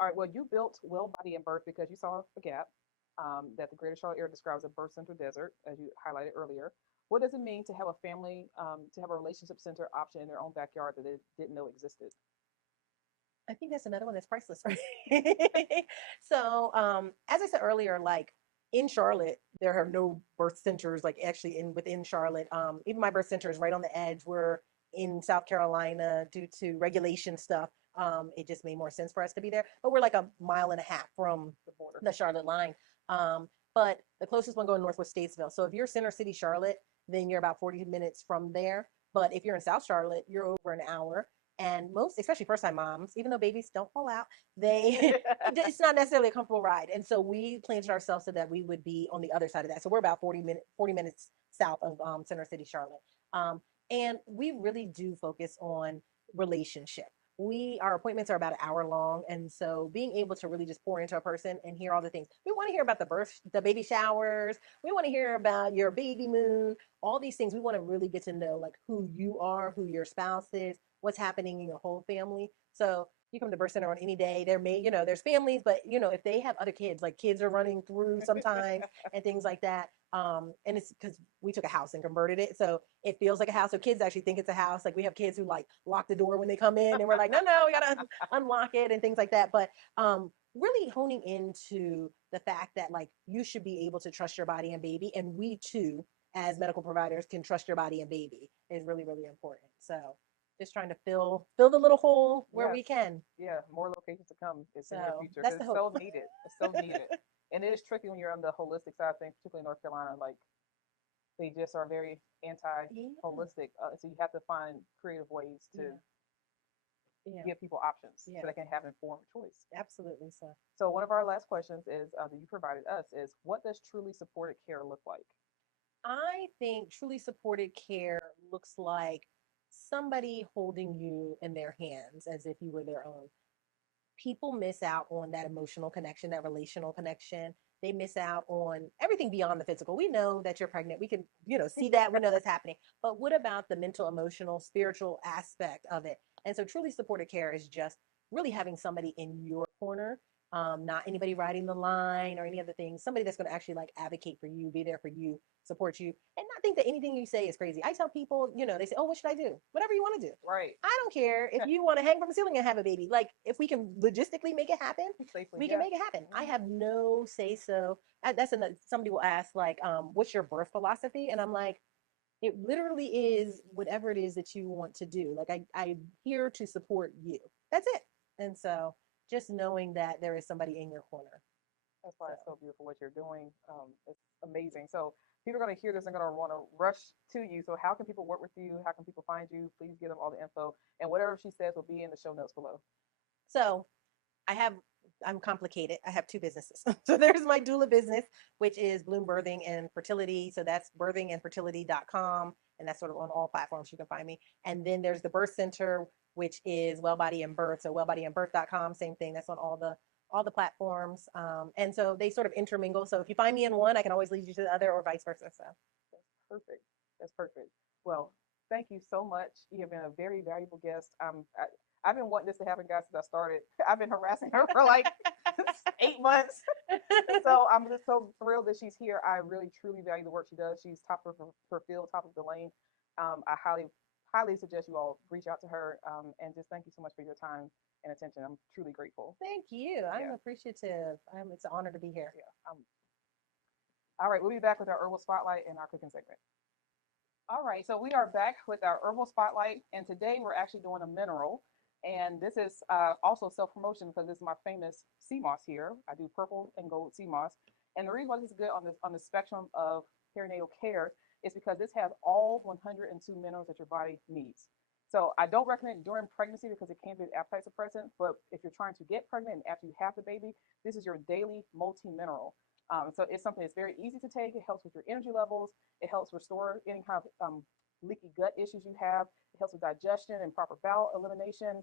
All right. Well, you built Well Body and Birth because you saw a gap that the Greater Charlotte area describes as a birth center desert, as you highlighted earlier. What does it mean to have a family, to have a relationship center option in their own backyard that they didn't know existed? I think that's another one that's priceless, right? So, as I said earlier, like in Charlotte, there are no birth centers like actually within Charlotte. Even my birth center is right on the edge. We're in South Carolina due to regulation stuff. It just made more sense for us to be there. But we're like a mile and a half from The border. the Charlotte line. But the closest one going north was Statesville. So if you're Center City, Charlotte, then you're about 40 minutes from there. But if you're in South Charlotte, you're over an hour. And most, especially first time moms, even though babies don't fall out, it's not necessarily a comfortable ride. And so we planned ourselves so that we would be on the other side of that. So we're about 40 minutes south of Center City, Charlotte. And we really do focus on relationship. Our appointments are about an hour long, and so being able to really just pour into a person and hear all the things we want to hear about, the baby showers, we want to hear about your baby moon, all these things. We want to really get to know like who you are, who your spouse is, what's happening in your whole family. So you come to birth center on any day. There's families, but if they have other kids, like kids are running through sometimes and things like that. And it's because we took a house and converted it, so it feels like a house. So kids actually think it's a house. Like we have kids who like lock the door when they come in, and we're like, no, we gotta unlock it and things like that. But really honing into the fact that like you should be able to trust your body and baby, and we too, as medical providers, can trust your body and baby is really, really important. So just trying to fill the little hole where we can. Yeah, more locations to come. It's in the future. That's the It's hope. so needed. It's so needed. And it is tricky when you're on the holistic side of things, particularly in North Carolina. Like they just are very anti-holistic, so you have to find creative ways to give people options so they can have informed choice. Absolutely. So one of our last questions is that you provided us is, what does truly supported care look like? I think truly supported care looks like somebody holding you in their hands as if you were their own. People miss out on that emotional connection, that relational connection. They miss out on everything beyond the physical. We know that you're pregnant. We can, see that. We know that's happening. But what about the mental, emotional, spiritual aspect of it? And so truly supported care is just really having somebody in your corner, not anybody riding the line or any other things. Somebody that's going to actually like advocate for you, be there for you, support you, and not think that anything you say is crazy. I tell people, they say, "Oh, what should I do?" Whatever you want to do. Right. I don't care if you want to hang from the ceiling and have a baby. Like if we can logistically make it happen, we can make it happen. I have no say so. That's somebody will ask like, "What's your birth philosophy?" And I'm like, it literally is whatever it is that you want to do. Like I'm here to support you. That's it. And so just knowing that there is somebody in your corner. That's why it's so beautiful what you're doing. It's amazing. So people are going to hear this and going to want to rush to you. So how can people work with you? How can people find you? Please give them all the info. And whatever she says will be in the show notes below. So I'm complicated. I have two businesses. So there's my doula business, which is Bloom Birthing and Fertility. So that's birthingandfertility.com. And that's sort of on all platforms you can find me. And then there's the birth center, which is Well Body and Birth. So wellbodyandbirth.com, same thing. That's on all the platforms. And so they sort of intermingle. So if you find me in one, I can always lead you to the other or vice versa. So that's perfect. That's perfect. Well, thank you so much. You have been a very valuable guest. I've been wanting this to happen, guys, since I started. I've been harassing her for like 8 months. So I'm just so thrilled that she's here. I really, truly value the work she does. She's top of her field, top of the lane. I highly suggest you all reach out to her. And just thank you so much for your time and attention. I'm truly grateful. Thank you. I'm appreciative. It's an honor to be here. Yeah. All right, we'll be back with our Herbal Spotlight and our cooking segment. All right, so we are back with our Herbal Spotlight, and today we're actually doing a mineral. And this is also self-promotion because this is my famous sea moss here. I do purple and gold sea moss. And the reason why this is good on the spectrum of perinatal care is because this has all 102 minerals that your body needs. So I don't recommend it during pregnancy because it can be an appetite suppressant. But if you're trying to get pregnant and after you have the baby, this is your daily multi-mineral. So it's something that's very easy to take. It helps with your energy levels. It helps restore any kind of leaky gut issues you have. It helps with digestion and proper bowel elimination.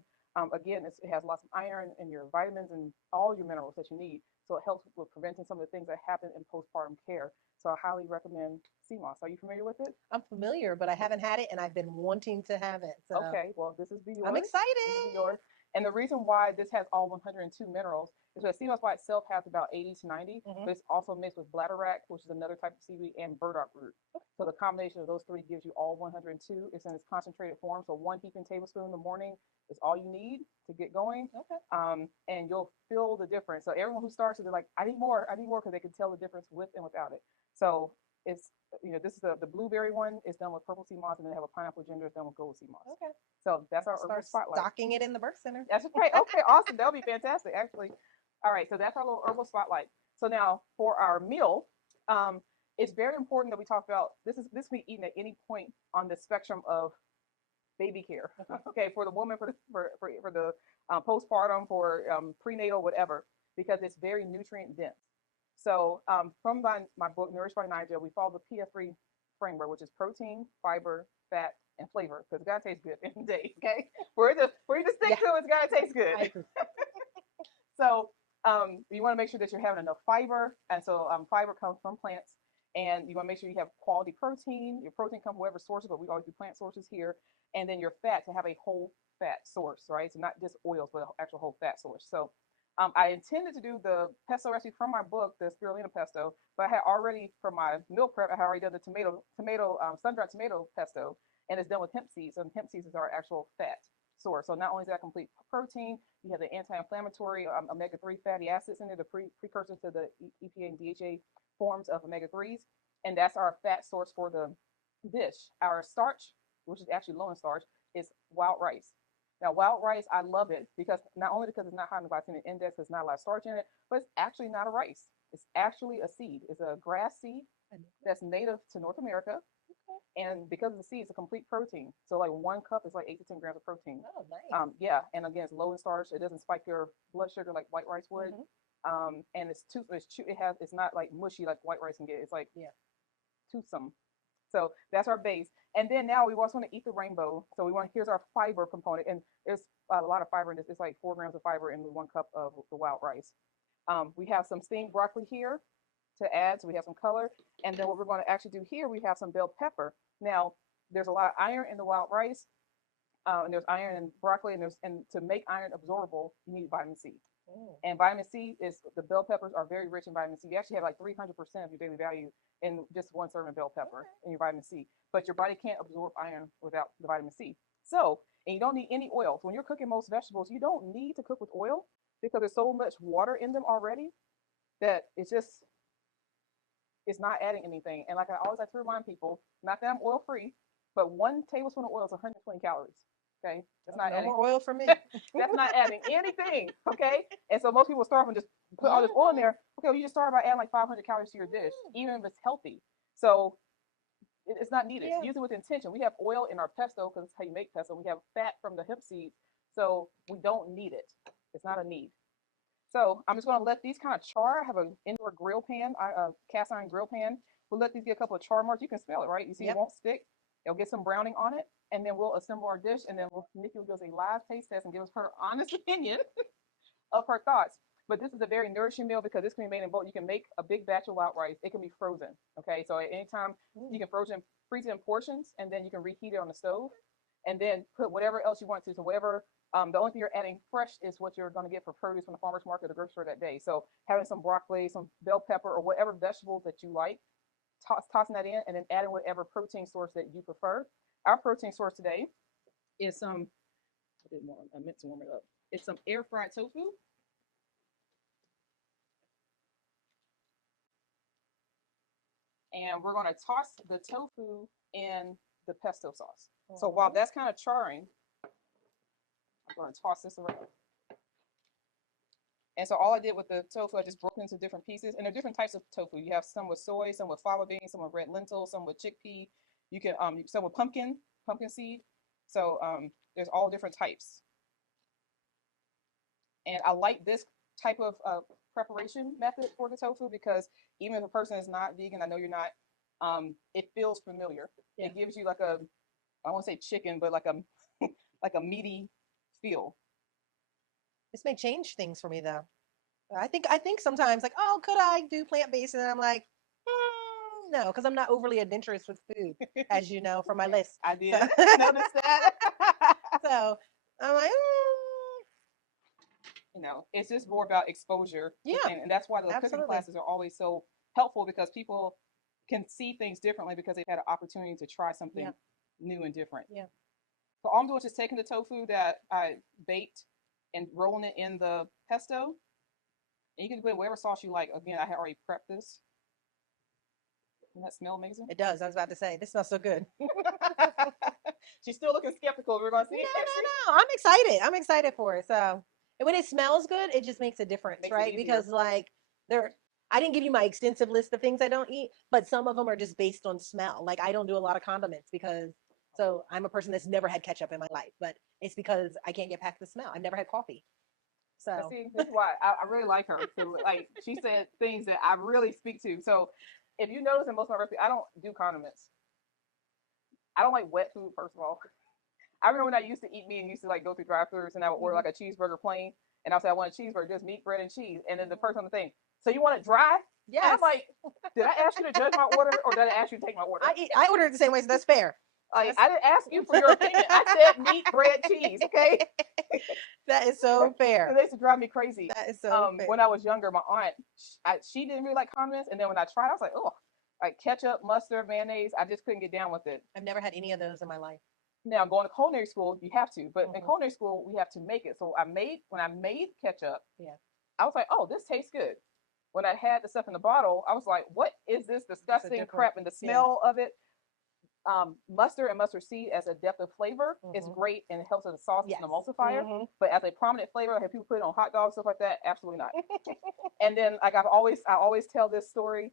Again, it has lots of iron and your vitamins and all your minerals that you need. So it helps with preventing some of the things that happen in postpartum care. So I highly recommend sea moss. Are you familiar with it? I'm familiar, but I haven't had it, and I've been wanting to have it. So. Okay, well, this is yours. I'm excited. This is yours. And the reason why this has all 102 minerals So sea moss by itself has about 80 to 90, Mhm. but it's also mixed with bladderwrack, which is another type of seaweed, and burdock root. So the combination of those three gives you all 102. It's in its concentrated form. So 1 heaping tablespoon in the morning is all you need to get going. Okay. And you'll feel the difference. So everyone who starts, they're like, I need more, because they can tell the difference with and without it. So it's, this is the blueberry one. It's done with purple sea moss, and then they have a pineapple ginger. It's done with gold sea moss. Okay. So that's our herbal Start spotlight. stocking it in the birth center. That's great. Okay, awesome. That would be fantastic, actually. All right, so that's our little herbal spotlight. So now for our meal, it's very important that we talk about this can be eaten at any point on the spectrum of baby care. Okay, for the woman, for the postpartum, for prenatal, whatever, because it's very nutrient dense. So from my book, Nourished by Naija, we follow the PF3 framework, which is protein, fiber, fat, and flavor, because it gotta taste good at the end of the day. Okay, for you to stick to it, it's gotta taste good. So you want to make sure that you're having enough fiber, and so fiber comes from plants, and you want to make sure you have quality protein. Your protein comes from whatever sources, but we always do plant sources here, and then your fat to have a whole fat source, right? So not just oils, but an actual whole fat source. So I intended to do the pesto recipe from my book, the spirulina pesto, but I had already, for my meal prep, I had already done the sun-dried tomato pesto, and it's done with hemp seeds. And hemp seeds is our actual fat source. So not only is that complete protein, you have the anti-inflammatory omega-3 fatty acids in there, the precursors to the EPA and DHA forms of omega-3s, and that's our fat source for the dish. Our starch, which is actually low in starch, is wild rice. Now, wild rice, I love it because not only because it's not high in the glycemic index, there's not a lot of starch in it, but it's actually not a rice. It's actually a seed. It's a grass seed that's native to North America. And because of the seed, it's a complete protein. So like 1 cup is like 8 to 10 grams of protein. Oh, nice. Yeah, and again, it's low in starch. It doesn't spike your blood sugar like white rice would. And it's not like mushy like white rice can get. It's like toothsome. So that's our base. And then now we also want to eat the rainbow. So here's our fiber component, and there's a lot of fiber in this. It's like 4 grams of fiber in the 1 cup of the wild rice. We have some steamed broccoli here to add, so we have some color. And then what we're going to actually do here, we have some bell pepper. Now, there's a lot of iron in the wild rice, and there's iron in broccoli, and to make iron absorbable, you need vitamin C. And vitamin C the bell peppers are very rich in vitamin C. You actually have like 300% of your daily value in just one serving of bell pepper in your vitamin C. But your body can't absorb iron without the vitamin C. So, and you don't need any oil. So when you're cooking most vegetables, you don't need to cook with oil because there's so much water in them already that it's not adding anything. And like I always like to remind people, not that I'm oil free, but 1 tablespoon of oil is 120 calories. Okay, that's not adding more oil for me. That's not adding anything. Okay, and so most people start and just put all this oil in there. Okay, well, you just start by adding like 500 calories to your dish, even if it's healthy. So it's not needed. Use it with intention. We have oil in our pesto because it's how you make pesto. We have fat from the hemp seeds, so we don't need it. It's not a need. So I'm just going to let these kind of char. I have an indoor grill pan, a cast iron grill pan. We'll let these get a couple of char marks. You can smell it, right? You see, it won't stick. It'll get some browning on it, and then we'll assemble our dish, and then Nikki will give us a live taste test and give us her honest opinion of her thoughts. But this is a very nourishing meal because this can be made in both. You can make a big batch of wild rice. It can be frozen. Okay, so at any time you can freeze it in portions, and then you can reheat it on the stove, and then put whatever else you want to. So whatever. The only thing you're adding fresh is what you're going to get for produce from the farmer's market or the grocery store that day. So having some broccoli, some bell pepper, or whatever vegetables that you like, tossing that in, and then adding whatever protein source that you prefer. Our protein source today is I meant to warm it up. It's some air fried tofu. And we're going to toss the tofu in the pesto sauce. So while that's kind of charring, I'm going to toss this around. And so all I did with the tofu, I just broke it into different pieces. And there are different types of tofu. You have some with soy, some with fava beans, some with red lentil, some with chickpea. You can some with pumpkin seed. So there's all different types. And I like this type of preparation method for the tofu because even if a person is not vegan, I know you're not, it feels familiar. Yeah. It gives you like I won't say chicken, but like a like a meaty feel. This may change things for me though. I think sometimes like, oh, could I do plant-based? And I'm like, no, because I'm not overly adventurous with food, as you know from my list. I did notice that. So I'm like, you know, it's just more about exposure. Yeah, And that's why the cooking absolutely. classes are always so helpful because people can see things differently because they've had an opportunity to try something Yeah. new and different. Yeah. So all I'm doing is just taking the tofu that I baked and rolling it in the pesto. And you can put whatever sauce you like. Again, I had already prepped this. Doesn't that smell amazing? It does. I was about to say, this smells so good. She's still looking skeptical. We're going to see No, it next week. no, no. I'm excited. I'm excited for it. So, and when it smells good, it just makes a difference, Makes it right? easier. Because like I didn't give you my extensive list of things I don't eat, but some of them are just based on smell. Like I don't do a lot of condiments because so I'm a person that's never had ketchup in my life, but it's because I can't get past the smell. I've never had coffee. But So, see, this is why I really like her. So, like she said things that I really speak to. So if you notice in most of my recipes, I don't do condiments. I don't like wet food, first of all. I remember when I used to eat meat and used to like go through drive-thrus and I would order like a cheeseburger plain and I'll say I want a cheeseburger, just meat, bread, and cheese. And then the person on the thing, so you want it dry? yes. And I'm like, did I ask you to judge my order or did I ask you to take my order? I order it the same way, so that's fair. Like, I didn't ask you for your opinion. I said meat, bread, cheese. Okay. That is so fair. They used to drive me crazy. That is so fair. When I was younger, my aunt, she didn't really like condiments, and then when I tried, I was like, oh, like ketchup, mustard, mayonnaise. I just couldn't get down with it. I've never had any of those in my life. Now going to culinary school, you have to, but in culinary school, we have to make it. So when I made ketchup, yeah, I was like, oh, this tastes good. When I had the stuff in the bottle, I was like, what is this disgusting crap? And the smell of it. Mustard and mustard seed as a depth of flavor is great and it helps as a sauce as an emulsifier. But as a prominent flavor, I have people put it on hot dogs, stuff like that. Absolutely not. And then like I always tell this story,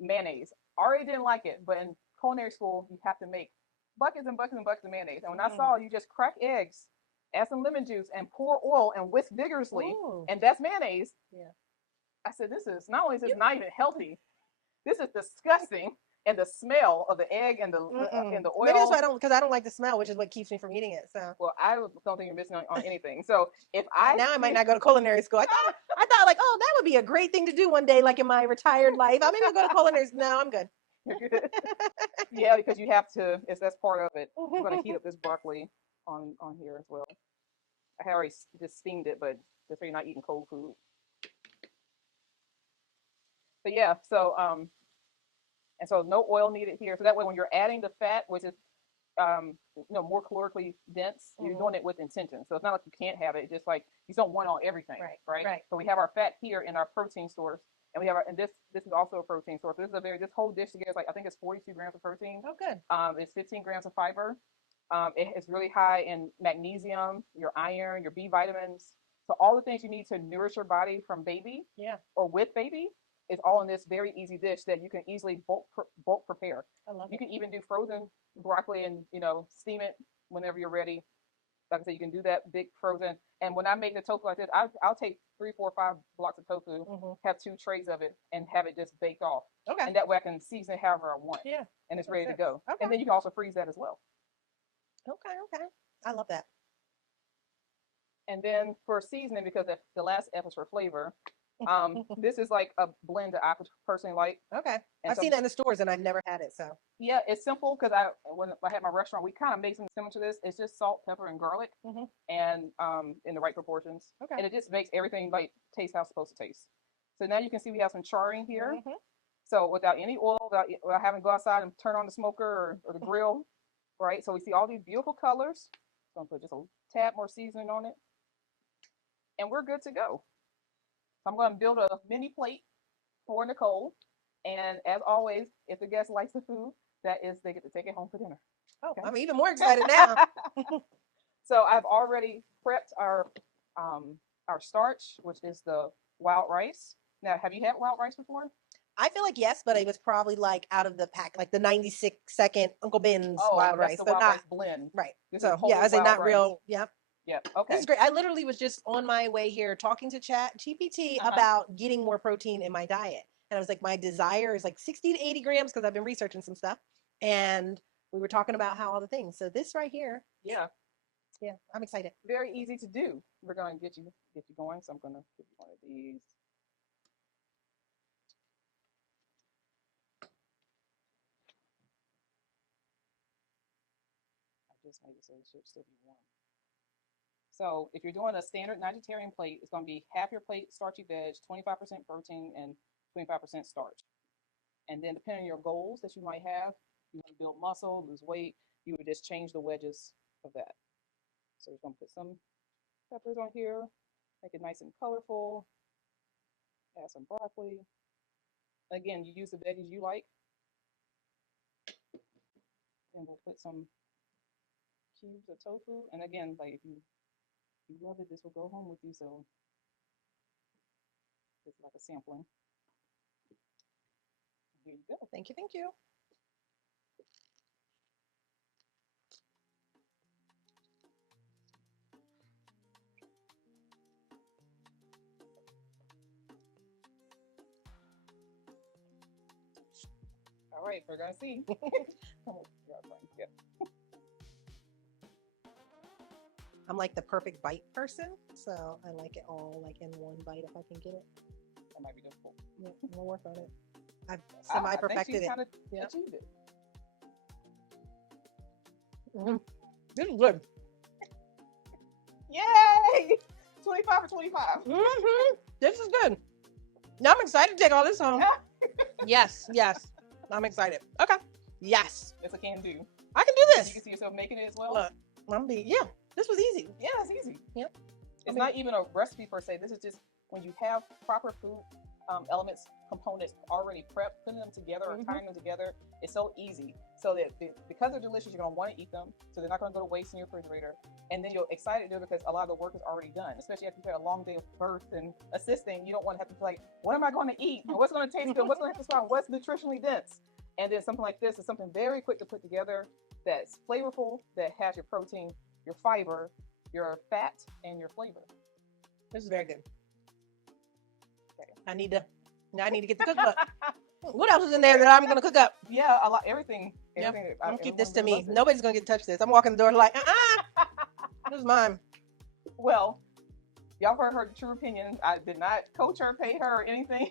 mayonnaise. Already didn't like it, but in culinary school, you have to make buckets and buckets and buckets of mayonnaise. And when I saw you just crack eggs, add some lemon juice, and pour oil and whisk vigorously, and that's mayonnaise. Yeah. I said, this is not only is this not even healthy, this is disgusting. And the smell of the egg and the oil. Maybe that's why I don't like the smell, which is what keeps me from eating it. So well, I don't think you're missing on anything. So if now I might not go to culinary school. I thought like, oh, that would be a great thing to do one day, like in my retired life. I'll maybe go to culinary. No, I'm good. You're good. Yeah, because you have to. That's part of it. I'm going to heat up this broccoli on here as well. I had already just steamed it, but just so you're not eating cold food. But yeah, so and so no oil needed here. So that way, when you're adding the fat, which is more calorically dense, you're doing it with intention. So it's not like you can't have it. It's just like you don't want it on everything, right? So we have our fat here in our protein source, and we have this is also a protein source. This whole dish together is like I think it's 42 grams of protein. Oh, good. It's 15 grams of fiber. It's really high in magnesium, your iron, your B vitamins. So all the things you need to nourish your body from baby, or with baby. Is all in this very easy dish that you can easily bulk prepare. I love it. You can even do frozen broccoli and steam it whenever you're ready. Like I said, you can do that big frozen. And when I make the tofu like this, I'll take 3, 4, 5 blocks of tofu, have 2 trays of it, and have it just baked off. Okay. And that way I can season it however I want. Yeah. And it's ready to go. Okay. And then you can also freeze that as well. Okay. I love that. And then for seasoning, because the last F is for flavor. This is like a blend that I personally like. Okay. I've seen that in the stores and I've never had it. So yeah, it's simple because when I had my restaurant, we kind of made something similar to this. It's just salt, pepper, and garlic, and in the right proportions. Okay. And it just makes everything like taste how it's supposed to taste. So now you can see we have some charring here. So without any oil, without having to go outside and turn on the smoker or the grill, right? So we see all these beautiful colors. So I'm gonna put just a tad more seasoning on it, and we're good to go. So I'm going to build a mini plate for Nicole. And as always, if the guest likes the food, they get to take it home for dinner. Oh, okay. I'm even more excited now. So I've already prepped our starch, which is the wild rice. Now, have you had wild rice before? I feel like yes, but it was probably like out of the pack, like the 96-second Uncle Ben's wild rice. The wild rice blend. Right. This so yeah, I say not rice. Real. Yep. Yeah. Okay. This is great. I literally was just on my way here talking to GPT about getting more protein in my diet. And I was like, my desire is like 60 to 80 grams because I've been researching some stuff. And we were talking about how all the things. So this right here. Yeah. Yeah. I'm excited. Very easy to do. We're going to get you going. So I'm going to give you one of these. I just made it so it should still be warm. So if you're doing a standard vegetarian plate, it's going to be half your plate starchy veg, 25% protein, and 25% starch. And then depending on your goals that you might have, you want to build muscle, lose weight, you would just change the wedges of that. So we're going to put some peppers on here, make it nice and colorful. Add some broccoli. Again, you use the veggies you like. And we'll put some cubes of tofu. And again, like if you love it, this will go home with you. So it's like a sampling. Here you go. Thank you. Thank you. All right, we're gonna see. Yeah. I'm like the perfect bite person, so I like it all like in one bite if I can get it. That might be difficult. Yeah, we'll work on it. I've semi-perfected it. Kind of Yeah. achieved it. This is good. Yay! 25 for 25. This is good. Now I'm excited to take all this home. Yes, yes. I'm excited. Okay. Yes. It's a can do. I can do You this. can see yourself making it as well. Look, yeah, this was easy. Yeah, it's easy. Yep. It's not even a recipe per se. This is just when you have proper food elements, components already prepped, putting them together or tying them together, it's so easy. So that because they're delicious, you're going to want to eat them. So they're not going to go to waste in your refrigerator. And then you're excited to do it because a lot of the work is already done, especially after you've had a long day of birth and assisting. You don't want to have to be like, what am I going to eat? What's going to taste good? What's going to hit the spot? What's nutritionally dense? And then something like this is something very quick to put together that's flavorful, that has your protein, your fiber, your fat, and your flavor. This is very good. Okay. I need to get the cookbook. What else is in there that I'm gonna cook up? Yeah, a lot. Everything. Yep. Everything. I'm gonna keep this to me. Nobody's gonna get to touch this. I'm walking the door like, this is mine. Well, y'all heard her true opinion. I did not coach her, pay her, or anything.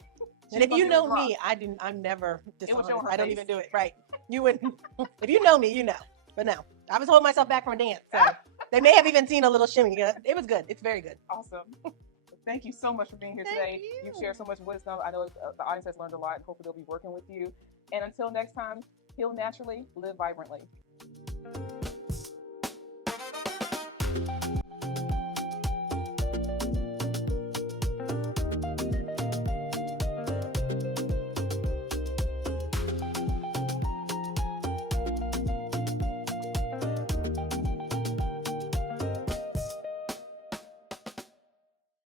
And if you know me, I'm never dishonest. show on her I don't face. even do it. Right. You wouldn't. If you know me, you know. But no, I was holding myself back from a dance. So they may have even seen a little shimmy. It was good. It's very good. Awesome. Thank you so much for being here Thank today. you. You've shared so much wisdom. I know the audience has learned a lot, and hopefully they'll be working with you. And until next time, heal naturally, live vibrantly.